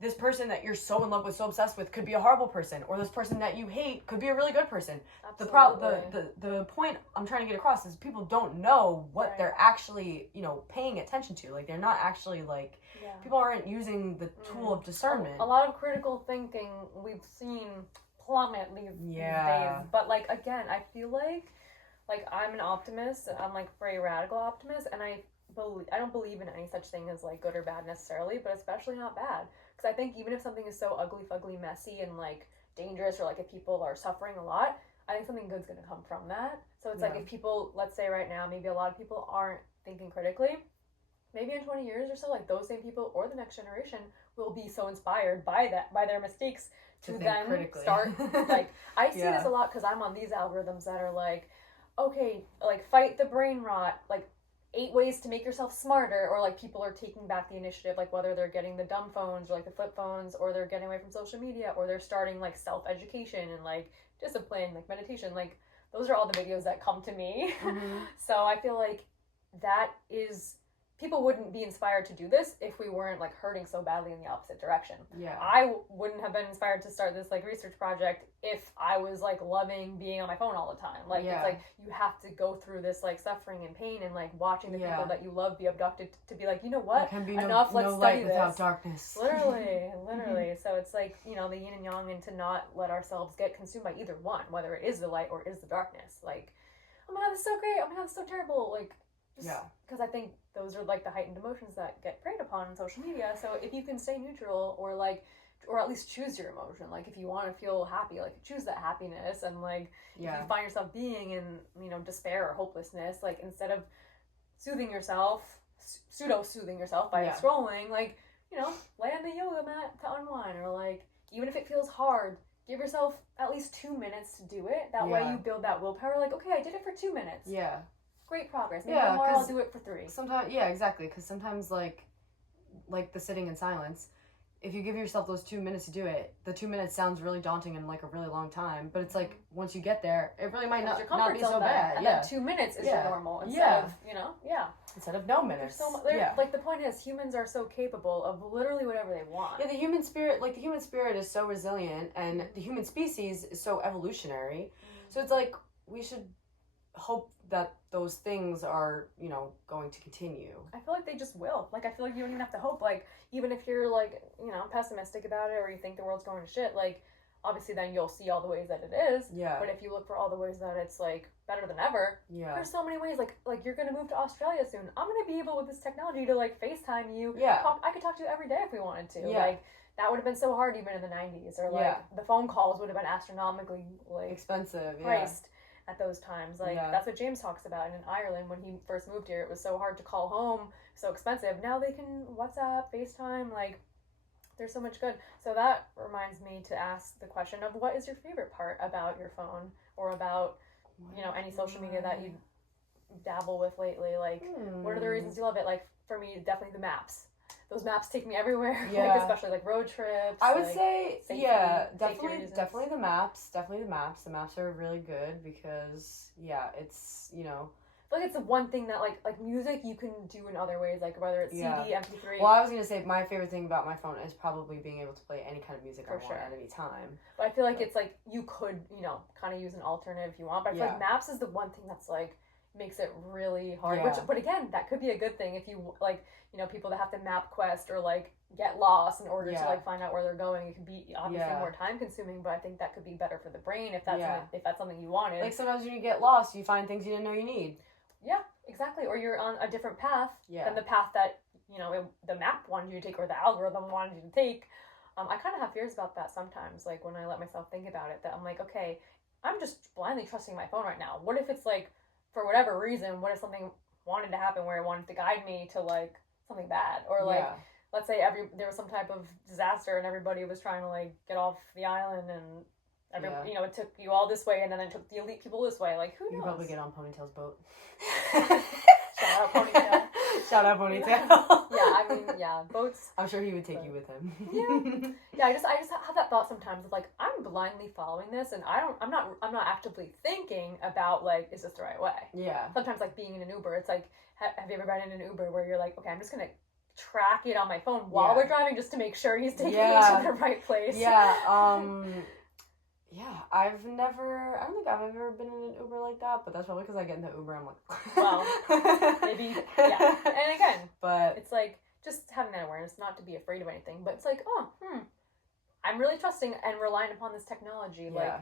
this person that you're so in love with, so obsessed with, could be a horrible person, or this person that you hate could be a really good person. Absolutely. The point I'm trying to get across is people don't know what they're actually, you know, paying attention to. Like, they're not actually like, people aren't using the tool of discernment. A lot of critical thinking we've seen plummet these days, but like, again, I feel like I'm an optimist, and I'm like very radical optimist, and I don't believe in any such thing as like good or bad necessarily, but especially not bad, because I think even if something is so ugly, fugly, messy, and like dangerous, or like if people are suffering a lot, I think something good's gonna come from that. So it's like, if people, let's say right now, maybe a lot of people aren't thinking critically, maybe in 20 years or so, like those same people or the next generation will be so inspired by their mistakes to then start, like, I see this a lot because I'm on these algorithms that are like, okay, like, fight the brain rot, like 8 ways to make yourself smarter, or like people are taking back the initiative, like whether they're getting the dumb phones or like the flip phones, or they're getting away from social media, or they're starting like self-education and like discipline, like meditation. Like, those are all the videos that come to me. So I feel like that is, people wouldn't be inspired to do this if we weren't like hurting so badly in the opposite direction. I wouldn't have been inspired to start this like research project if I was like loving being on my phone all the time. Like, it's like, you have to go through this like suffering and pain, and like watching the people that you love be abducted to be like, you know what, enough, let's study this. Without darkness. Literally. So it's like, you know, the yin and yang, and to not let ourselves get consumed by either one, whether it is the light or is the darkness. Like, oh my god, this is so great, oh my god, this is so terrible. Like, because I think those are like the heightened emotions that get preyed upon on social media. So if you can stay neutral, or like, or at least choose your emotion, like if you want to feel happy, like choose that happiness, and like if you find yourself being in, you know, despair or hopelessness, like instead of soothing yourself, pseudo-soothing yourself by scrolling, like, you know, lay on the yoga mat to unwind, or like, even if it feels hard, give yourself at least 2 minutes to do it. That way you build that willpower. Like, okay, I did it for 2 minutes. Yeah. Great progress. Maybe tomorrow I'll do it for 3. Sometimes, yeah, exactly. Because sometimes, like the sitting in silence, if you give yourself those 2 minutes to do it, the 2 minutes sounds really daunting and like a really long time. But it's like once you get there, it really might not be so bad. And then 2 minutes is your normal instead of, instead of no minutes. Like the point is, humans are so capable of literally whatever they want. Yeah, the human spirit is so resilient, and the human species is so evolutionary. So it's like we should hope that those things are, going to continue. I feel like they just will. Like, I feel like you don't even have to hope. Like, even if you're, like, pessimistic about it or you think the world's going to shit, like, obviously then you'll see all the ways that it is. Yeah. But if you look for all the ways that it's, like, better than ever, there's so many ways. Like you're going to move to Australia soon. I'm going to be able with this technology to, like, FaceTime you. Yeah. I could talk to you every day if we wanted to. Yeah. Like, that would have been so hard even in the 90s. Or, like, the phone calls would have been astronomically, like... expensive, priced. At those times, like that's what James talks about. And in Ireland, when he first moved here, it was so hard to call home, so expensive. Now they can WhatsApp, FaceTime, like there's so much good. So that reminds me to ask the question of what is your favorite part about your phone, or about any social media that you dabble with lately? Like what are the reasons you love it? Like for me, definitely the maps. Those maps take me everywhere, like especially like road trips. I would say, definitely the maps. Definitely the maps. The maps are really good because, it's, I feel like it's the one thing that like music you can do in other ways, like whether it's CD, MP3. Well, I was gonna say my favorite thing about my phone is probably being able to play any kind of music I want at any time. But I feel like it's like you could, kind of use an alternative if you want. But I feel like maps is the one thing that's like makes it really hard. But again, that could be a good thing if you like, people that have to map quest or like get lost in order to like find out where they're going. It could be obviously more time consuming, but I think that could be better for the brain if that's something you wanted. Like sometimes when you get lost, you find things you didn't know you need. Yeah, exactly. Or you're on a different path than the path that the map wanted you to take or the algorithm wanted you to take. I kind of have fears about that sometimes. Like when I let myself think about it, that I'm like, okay, I'm just blindly trusting my phone right now. What if it's like, for whatever reason, what if something wanted to happen where it wanted to guide me to like something bad, or like let's say there was some type of disaster and everybody was trying to like get off the island and it took you all this way and then it took the elite people this way. Like who knows? You probably get on Ponytail's boat. Shout out Ponytail. Shout out Ponytail. Boats. I'm sure he would take you with him. I just have that thought sometimes of like I'm blindly following this and I'm not actively thinking about like is this the right way? Yeah. Sometimes like being in an Uber, it's like have you ever been in an Uber where you're like, okay, I'm just gonna track it on my phone while we're driving just to make sure he's taking me to the right place. I don't think I've ever been in an Uber like that, but that's probably because I get in the Uber, I'm like... well, maybe, And again, but it's like, just having that awareness, not to be afraid of anything, but it's like, I'm really trusting and relying upon this technology, like,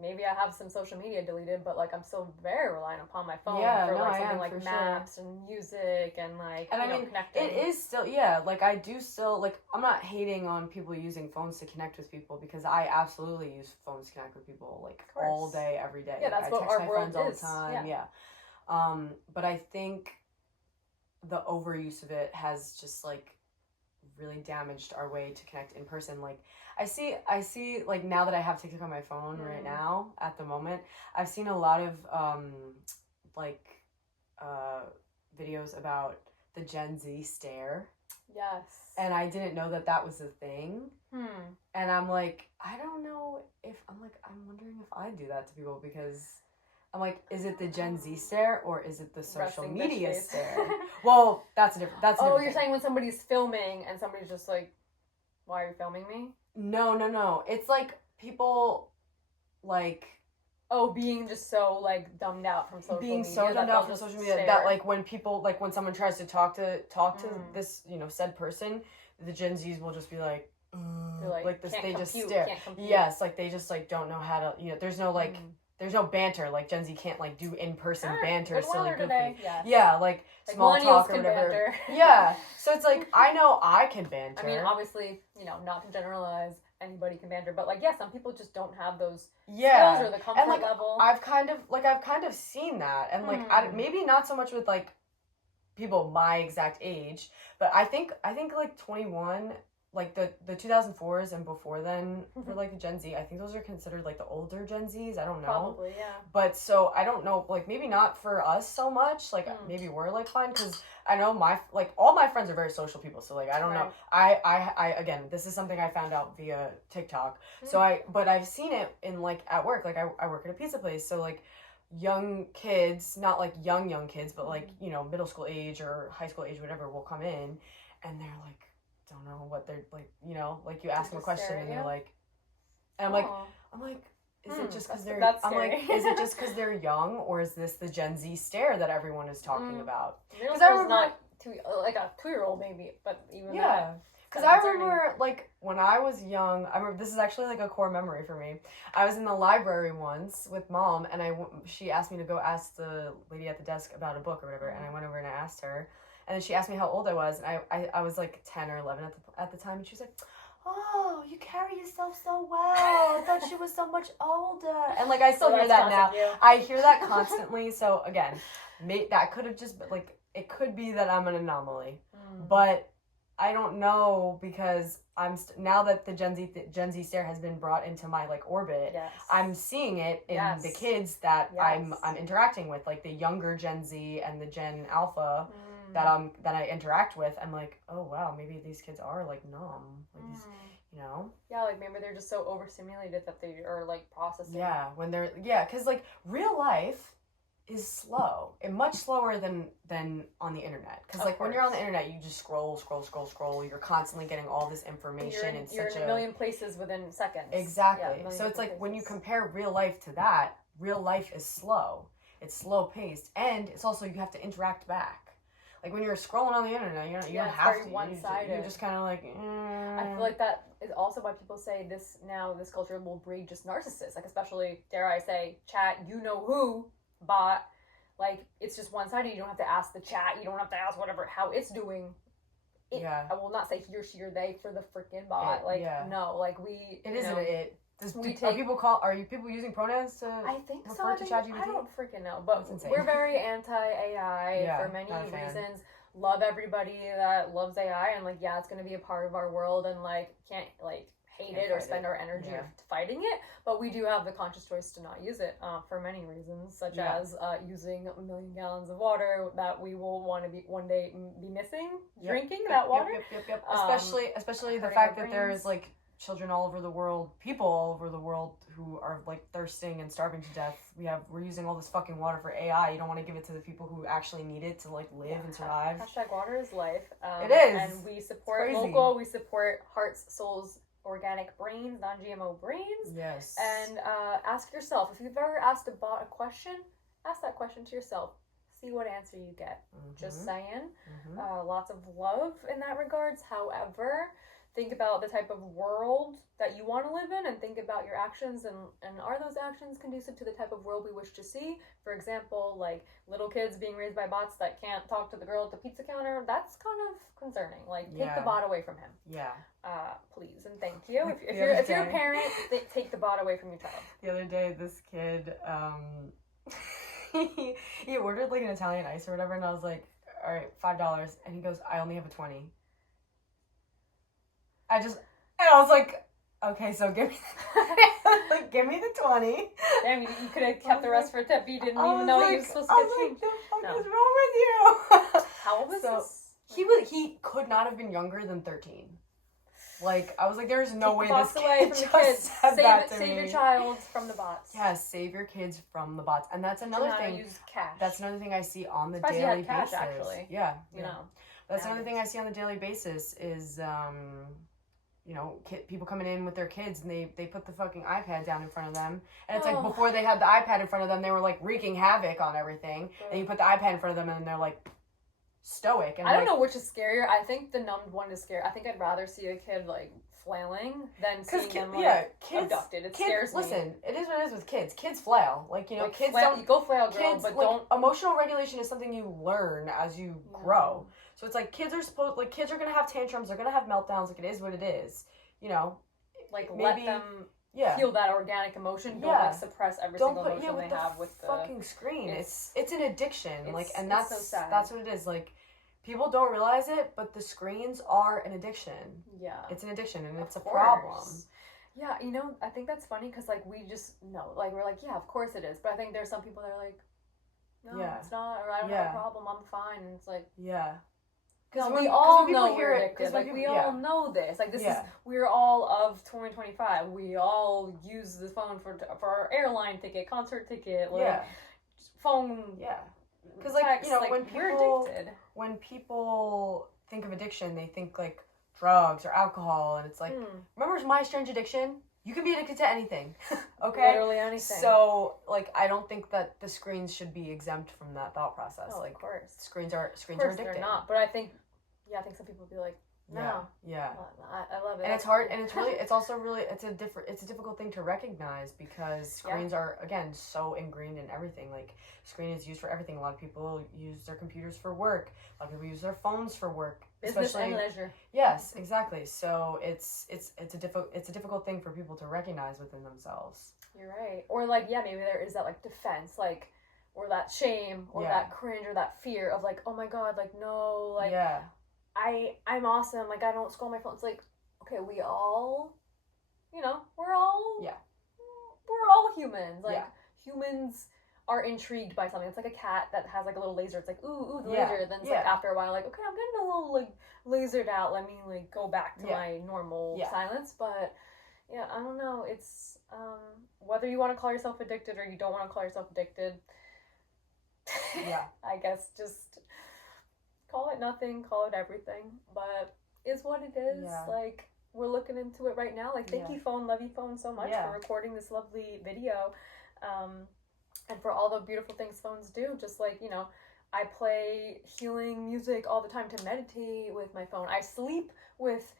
maybe I have some social media deleted, but like I'm still very reliant upon my phone for like something like maps and music and like connecting. It is still like I do still like I'm not hating on people using phones to connect with people because I absolutely use phones to connect with people like all day, every day. Yeah, that's I what text our my world friends all is. the time. But I think the overuse of it has just like really damaged our way to connect in person. Like I see like now that I have TikTok on my phone right now at the moment, I've seen a lot of videos about the Gen Z stare. Yes. And I didn't know that was a thing. And I'm like, I don't know if I'm wondering if I do that to people because I'm like, is it the Gen Z stare or is it the social media stare? Well, that's a different. You're saying when somebody's filming and somebody's just like, why are you filming me? No. It's like people like being just so like dumbed out from social media. Stare. That like when people like when someone tries to talk to this said person, the Gen Zs will just be like like this. They just stare. Yes, like they just like don't know how to there's no like. There's no banter, like Gen Z can't like do in-person banter, silly goofy. Yes. Yeah, like small talk or whatever. Banter. Yeah. So it's like I know I can banter. I mean, obviously, not to generalize, anybody can banter, but like some people just don't have those skills or the comfort level. I've kind of seen that, and like maybe not so much with like people my exact age, but I think like 21 like the 2004s and before then for like the Gen Z, I think those are considered like the older Gen Zs. I don't know. Probably, yeah. But so I don't know, like maybe not for us so much. Like maybe we're like fine because I know all my friends are very social people. So like I don't know. I again, this is something I found out via TikTok. So but I've seen it in like at work. Like I work at a pizza place. So like young kids, not like young kids, but like, you know, middle school age or high school age, whatever, will come in and they're like, don't know what they're like, you know, like you ask them a question and they're like, and I'm like, is it just because is it just because they're young, or is this the Gen Z stare that everyone is talking about? Because I remember not like a 2-year-old maybe, but even that. Because I remember, like, when I was young, I remember, this is actually, like, a core memory for me. I was in the library once with Mom, and she asked me to go ask the lady at the desk about a book or whatever, and I went over and I asked her, and then she asked me how old I was, and I was, like, 10 or 11 at the time, and she was like, oh, you carry yourself so well. I thought she was so much older. And, like, I still hear that now. I hear that constantly, so, again, that could have just been, like, it could be that I'm an anomaly, but I don't know, because I'm now that the Gen Z stare has been brought into my like orbit, I'm seeing it in the kids that I'm interacting with, like the younger Gen Z and the Gen Alpha that I interact with. I'm like, oh wow, maybe these kids are like numb, like these, you know? Yeah, like maybe they're just so overstimulated that they are like processing. Yeah, because like real life is slow and much slower than on the internet, because like when you're on the internet you just scroll, you're constantly getting all this information and you're in a million places within seconds. Exactly. So it's like when you compare real life to that, real life is slow, it's slow paced, and it's also you have to interact back. Like when you're scrolling on the internet, you don't have to. One-sided. You're just kind of like. I feel like that is also why people say this culture will breed just narcissists. Like especially, dare I say, chat. You know who bot. Like it's just one-sided. You don't have to ask the chat. You don't have to ask whatever how it's doing. I will not say he or she or they for the freaking bot. No. Like we. It isn't it. Are you people using pronouns to? I think refer so. to ChatGPT? I don't freaking know, but we're very anti-AI for many reasons. Love everybody that loves AI, and like it's gonna be a part of our world, and like can't hate it or spend our energy fighting it. But we do have the conscious choice to not use it for many reasons, such as using 1 million gallons of water that we will want to one day be missing drinking that water. Especially the fact that there's like children all over the world, people all over the world who are like thirsting and starving to death. We're using all this fucking water for AI. You don't want to give it to the people who actually need it to like live and survive. Hashtag water is life. It is. And we support local. We support hearts, souls, organic brains, non-GMO brains. Yes. And ask yourself, if you've ever asked a bot a question, ask that question to yourself. See what answer you get. Just saying. Lots of love in that regards. However, think about the type of world that you want to live in, and think about your actions, and are those actions conducive to the type of world we wish to see? For example, like little kids being raised by bots that can't talk to the girl at the pizza counter, that's kind of concerning. Like, take the bot away from him. Yeah. Please and thank you. If you're a parent, take the bot away from your child. The other day, this kid, he ordered like an Italian ice or whatever, and I was like, all right, $5, and he goes, I only have a 20. And I was like, okay, so give me the 20. Damn, you could have kept the rest for a tip. You didn't even know you were supposed to get change. What the fuck is wrong with you? How old was this? He could not have been younger than 13. Like, I was like, there's no way this kid just said that to me. Save your child from the bots. Yes, save your kids from the bots. And that's another thing. Use cash. That's another thing I see on the daily basis. Actually. Yeah. You know. That's another thing I see on the daily basis is, people coming in with their kids and they put the fucking iPad down in front of them. And it's like before they had the iPad in front of them, they were like wreaking havoc on everything. And you put the iPad in front of them and they're like stoic. And I don't know which is scarier. I think the numbed one is scary. I think I'd rather see a kid like flailing than seeing them kids, abducted. It scares me. Listen, it is what it is with kids. Kids flail. Like, kids don't... You go flail, girl, but don't... Emotional regulation is something you learn as you grow. So it's like kids are gonna have tantrums, they're gonna have meltdowns, like it is what it is. Like let them feel that organic emotion. Don't suppress every single emotion they have with the fucking screen. It's an addiction. And that's so sad. That's what it is. Like people don't realize it, but the screens are an addiction. Yeah. It's an addiction, and it's a course. problem. Yeah, you know, I think that's funny because, like, we just know. Like, we're like, yeah, of course it is. But I think there's some people that are like, no, it's not, or I don't have a problem, I'm fine. And it's like... Yeah. Because we all know we're addicted. Like, we all know this. Like, this is... We're all of 2025. We all use the phone for our airline ticket, concert ticket, like, phone... Yeah. Because, like, you know, like, when people think of addiction, they think, like, drugs or alcohol, and it's like, remember My Strange Addiction? You can be addicted to anything, okay? Literally anything. So, like, I don't think that the screens should be exempt from that thought process. Oh, like, of course. Screens are addicting. They're not, but I think some people would be like, no. Yeah. I love it. And it's hard, and it's also really, it's a difficult thing to recognize because screens are, again, so ingrained in everything. Like, screen is used for everything. A lot of people use their computers for work. A lot of people use their phones for work. Business and leisure. Yes, exactly. So it's a difficult thing for people to recognize within themselves. You're right. Or, like, maybe there is that, like, defense, like, or that shame, or that cringe, or that fear of, like, oh my god, like, no, like, I'm awesome, like, I don't scroll my phone. It's like, okay, we all, you know, we're all humans. Like, humans are intrigued by something. It's like a cat that has, like, a little laser. It's like, ooh, the laser. Then it's like, after a while, like, okay, I'm getting a little, like, lasered out. Let me, like, go back to my normal silence. But, yeah, I don't know. It's, whether you want to call yourself addicted or you don't want to call yourself addicted, I guess just... call it nothing, call it everything, but it's what it is. Like, we're looking into it right now. Like, thank you, phone, love you, phone, so much for recording this lovely video, and for all the beautiful things phones do. Just like, you know, I play healing music all the time to meditate with my phone. I sleep with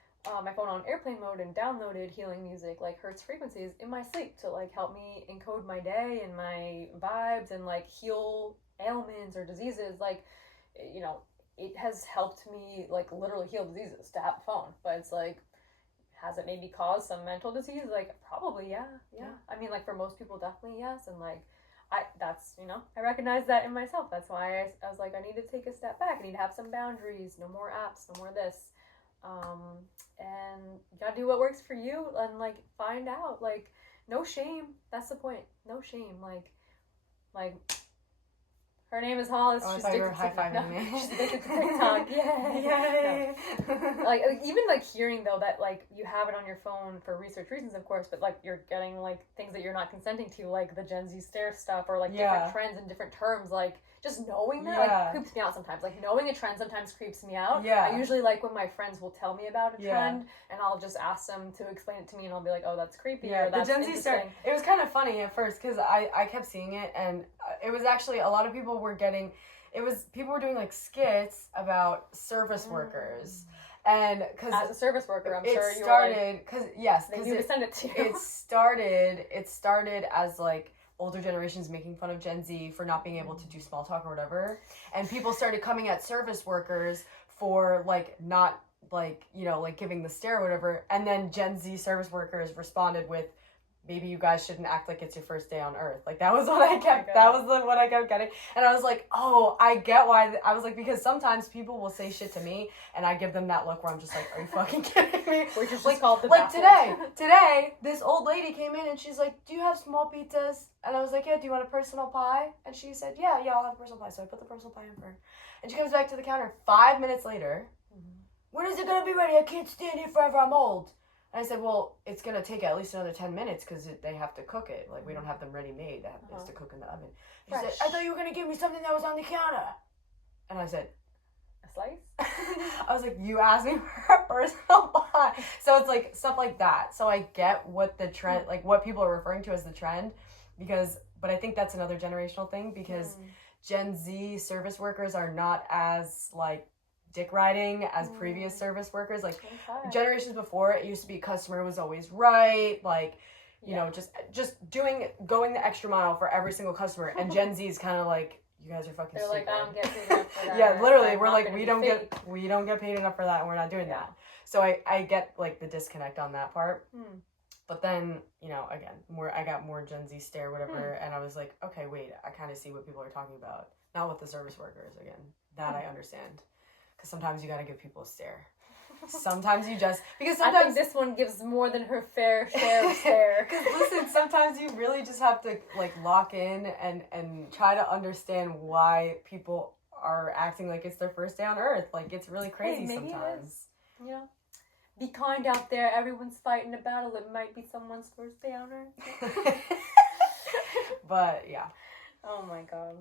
my phone on airplane mode and downloaded healing music, like hertz frequencies, in my sleep to, like, help me encode my day and my vibes and, like, heal ailments or diseases. Like, you know, it has helped me, like, literally heal diseases to have a phone. But it's like, has it maybe caused some mental disease? Like, probably, yeah. I mean, like, for most people, definitely yes. And, like, that's, you know, I recognize that in myself. That's why I was like, I need to take a step back. I need to have some boundaries. No more apps, no more this. And you gotta do what works for you and, like, find out. Like, no shame. That's the point. No shame. Like, her name is Hollis. She's addicted to TikTok. She's addicted to TikTok. Yay! No. Like, even, like, hearing, though, that, like, you have it on your phone for research reasons, of course, but, like, you're getting, like, things that you're not consenting to, like the Gen Z stare stuff, or, like, different trends and different terms. Like, just knowing that, like, creeps me out sometimes. Like, knowing a trend sometimes creeps me out. I usually like when my friends will tell me about a trend, and I'll just ask them to explain it to me, and I'll be like, oh, that's creepy, or that's the Gen Z stare. It was kind of funny at first, because I kept seeing it, and it was actually, a lot of people were getting, people were doing, like, skits about service workers. And because as a service worker, I'm sure you started, because they knew to send it to you. It started as, like, older generations making fun of Gen Z for not being able to do small talk or whatever, and people started coming at service workers for, like, not, like, you know, like, giving the stare or whatever, and then Gen Z service workers responded with, maybe you guys shouldn't act like it's your first day on Earth. Like, that was what I kept, what I kept getting. And I was like, oh, I get why. I was like, because sometimes people will say shit to me, and I give them that look where I'm just like, are you fucking kidding me? Which is like, called the like today, this old lady came in, and she's like, do you have small pizzas? And I was like, yeah, do you want a personal pie? And she said, yeah, I'll have a personal pie. So I put the personal pie in for her. And she comes back to the counter 5 minutes later. When is it going to be ready? I can't stand here forever. I'm old. And I said, well, it's going to take at least another 10 minutes because they have to cook it. Like, we don't have them ready-made. It has to cook in the oven. She said, I thought you were going to give me something that was on the counter. And I said, a slice? I was like, you asked me for a personal pie. So it's, like, stuff like that. So I get what the trend, like, what people are referring to as the trend. But I think that's another generational thing because Gen Z service workers are not as, like, dick riding as previous service workers. Like, generations before, it used to be customer was always right, like, you know, just going the extra mile for every single customer. And Gen Z is kind of like, you guys are fucking They're stupid. Like, I don't get paid enough for that. Yeah, literally, we're like, we don't get paid enough for that, and we're not doing that. So I get, like, the disconnect on that part. But then, you know, again, I got more Gen Z stare, whatever, and I was like, okay, wait, I kind of see what people are talking about. Not with the service workers, again. That I understand. Because sometimes you gotta give people a stare. Sometimes you just... Because I sometimes... think this one gives more than her fair share of stare. Because listen, sometimes you really just have to, like, lock in and try to understand why people are acting like it's their first day on Earth. Like, it's really crazy maybe sometimes. It is. You know? Be kind out there. Everyone's fighting a battle. It might be someone's first day on Earth. But, yeah. Oh, my God.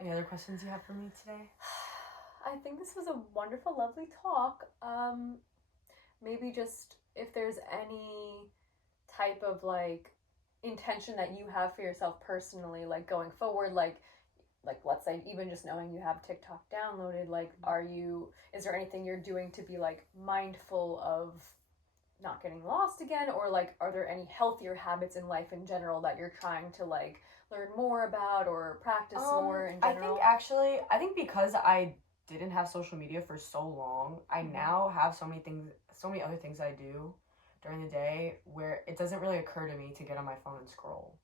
Any other questions you have for me today? I think this was a wonderful, lovely talk. Maybe just if there's any type of, like, intention that you have for yourself personally, like, going forward, like let's say even just knowing you have TikTok downloaded, like, is there anything you're doing to be, like, mindful of not getting lost again, or, like, are there any healthier habits in life in general that you're trying to, like, learn more about or practice more in general? I think because I didn't have social media for so long, I now have so many other things I do during the day where it doesn't really occur to me to get on my phone and scroll.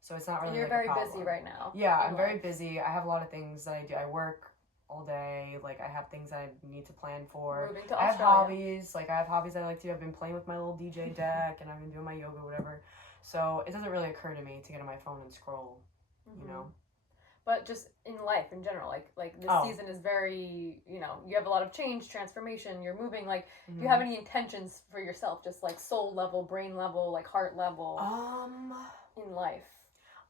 So it's not really. And you're like very busy right now. Yeah, I'm very busy. I have a lot of things that I do. I work all day. Like, I have things I need to plan for. Moving to I have Australia. hobbies. Like, I have hobbies I like to do. I've been playing with my little DJ deck, and I've been doing my yoga, whatever. So it doesn't really occur to me to get on my phone and scroll. You know. But just in life in general, like this season is very, you know, you have a lot of change, transformation, you're moving, like, do you have any intentions for yourself, just, like, soul level, brain level, like, heart level, in life?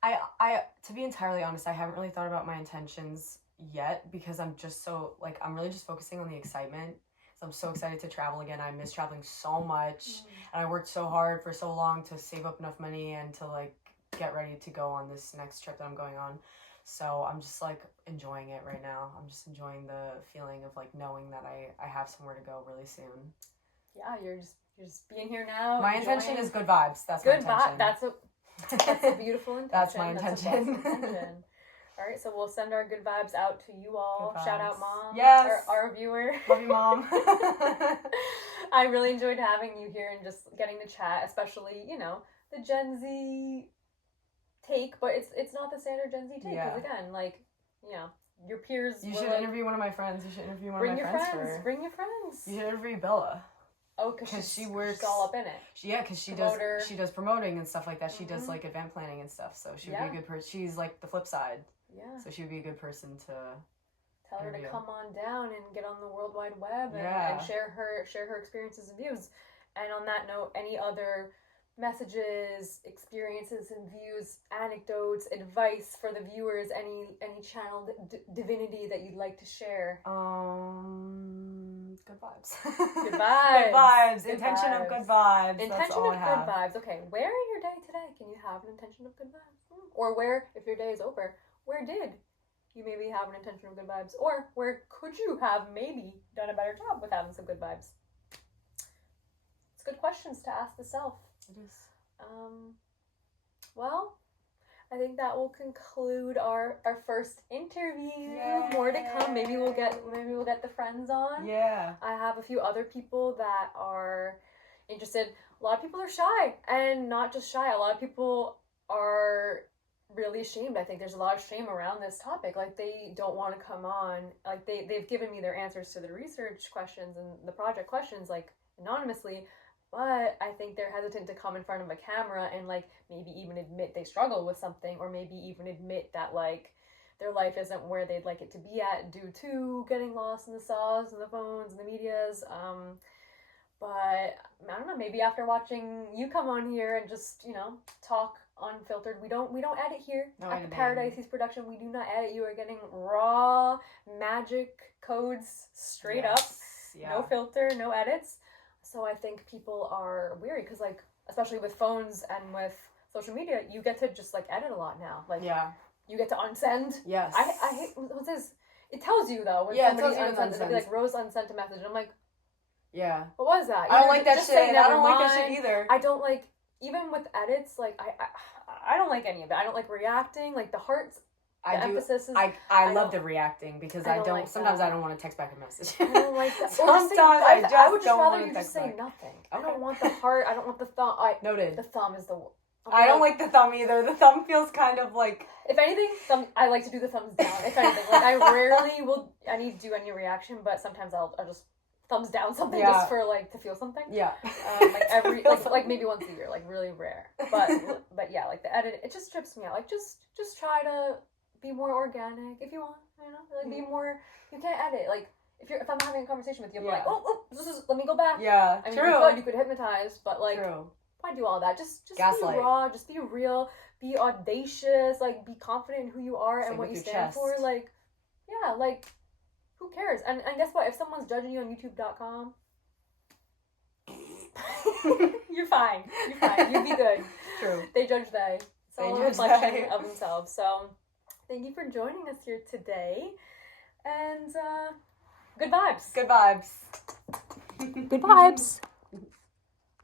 I to be entirely honest, I haven't really thought about my intentions yet, because I'm just so, like, I'm really just focusing on the excitement. So I'm so excited to travel again. I miss traveling so much, and I worked so hard for so long to save up enough money and to, like, get ready to go on this next trip that I'm going on. So I'm just, like, enjoying it right now. I'm just enjoying the feeling of, like, knowing that I have somewhere to go really soon. Yeah, you're just being here now. My intention is good vibes. That's good my intention. That's a beautiful intention. That's my intention. All right, so we'll send our good vibes out to you all. Shout out Mom. Yes. Our viewer. Love you, Mom. I really enjoyed having you here and just getting to chat, especially, you know, the Gen Z take, but it's not the standard Gen Z take, because again, like, you know, your peers. You should interview one of my friends. You should interview one of my friends. Bring your friends. You should interview Bella. Oh, because she's all up in it. Yeah, because she does promoting and stuff like that. She does, like, event planning and stuff. So she would be a good person. She's, like, the flip side. Yeah. So she would be a good person to tell her to come on down and get on the World Wide Web and share her experiences and views. And on that note, any other messages, experiences and views, anecdotes, advice for the viewers, any channel divinity that you'd like to share? Good vibes. Good vibes. Good vibes. Intention of good vibes. Intention of good vibes. Okay, where in your day today can you have an intention of good vibes? Or where, if your day is over, where did you maybe have an intention of good vibes? Or where could you have maybe done a better job with having some good vibes? It's good questions to ask the self. It is. Well, I think that will conclude our first interview. Yay. More to come. Maybe we'll get the friends on. Yeah. I have a few other people that are interested. A lot of people are shy, and not just shy. A lot of people are really ashamed. I think there's a lot of shame around this topic. Like, they don't want to come on. Like, they've given me their answers to the research questions and the project questions, like, anonymously. But I think they're hesitant to come in front of a camera and, like, maybe even admit they struggle with something, or maybe even admit that, like, their life isn't where they'd like it to be at due to getting lost in the sauce and the phones and the medias. But I don't know, maybe after watching you come on here and just, you know, talk unfiltered. We don't edit here at the Paradise East production. We do not edit. You are getting raw magic codes straight up. Yeah. No filter, no edits. So I think people are weary because, like, especially with phones and with social media, you get to just, like, edit a lot now. Like, you get to unsend. Yes. I hate what says. It tells you though when somebody unsends. It'll be like Rose unsent a message, and I'm like, what was that? I don't like that shit. I don't like that shit either. I don't like, even with edits. Like, I don't like any of it. I don't like reacting. Like, the hearts. Emphasis is, I love the reacting because I don't like sometimes I don't want to text back a message. I don't like that. Sometimes I just I would just don't rather want to you text just say back. nothing. Okay. I don't want the heart. I don't want the thumb. Noted. The thumb is the I don't like the thumb either. The thumb feels kind of like... If anything, I like to do the thumbs down. If anything, like I rarely will. I need to do any reaction, but sometimes I'll just thumbs down something just for like to feel something. Yeah. Like every like maybe once a year, like really rare. But yeah, like the edit, it just trips me out. Like just try to be more organic if you want. You know, like be more. You can't edit. Like if I'm having a conversation with you, I'm like, oh, let me go back. Yeah. I mean, true. You could hypnotise, but like, why do all that? Just Gaslight. Be raw. Just be real. Be audacious, like be confident in who you are and what you stand for. Like, yeah, like who cares? And guess what? If someone's judging you on YouTube.com, you're fine. You're fine. You be good. True. They judge they. It's all a reflection of themselves. So, thank you for joining us here today, and good vibes. Good vibes. Good vibes.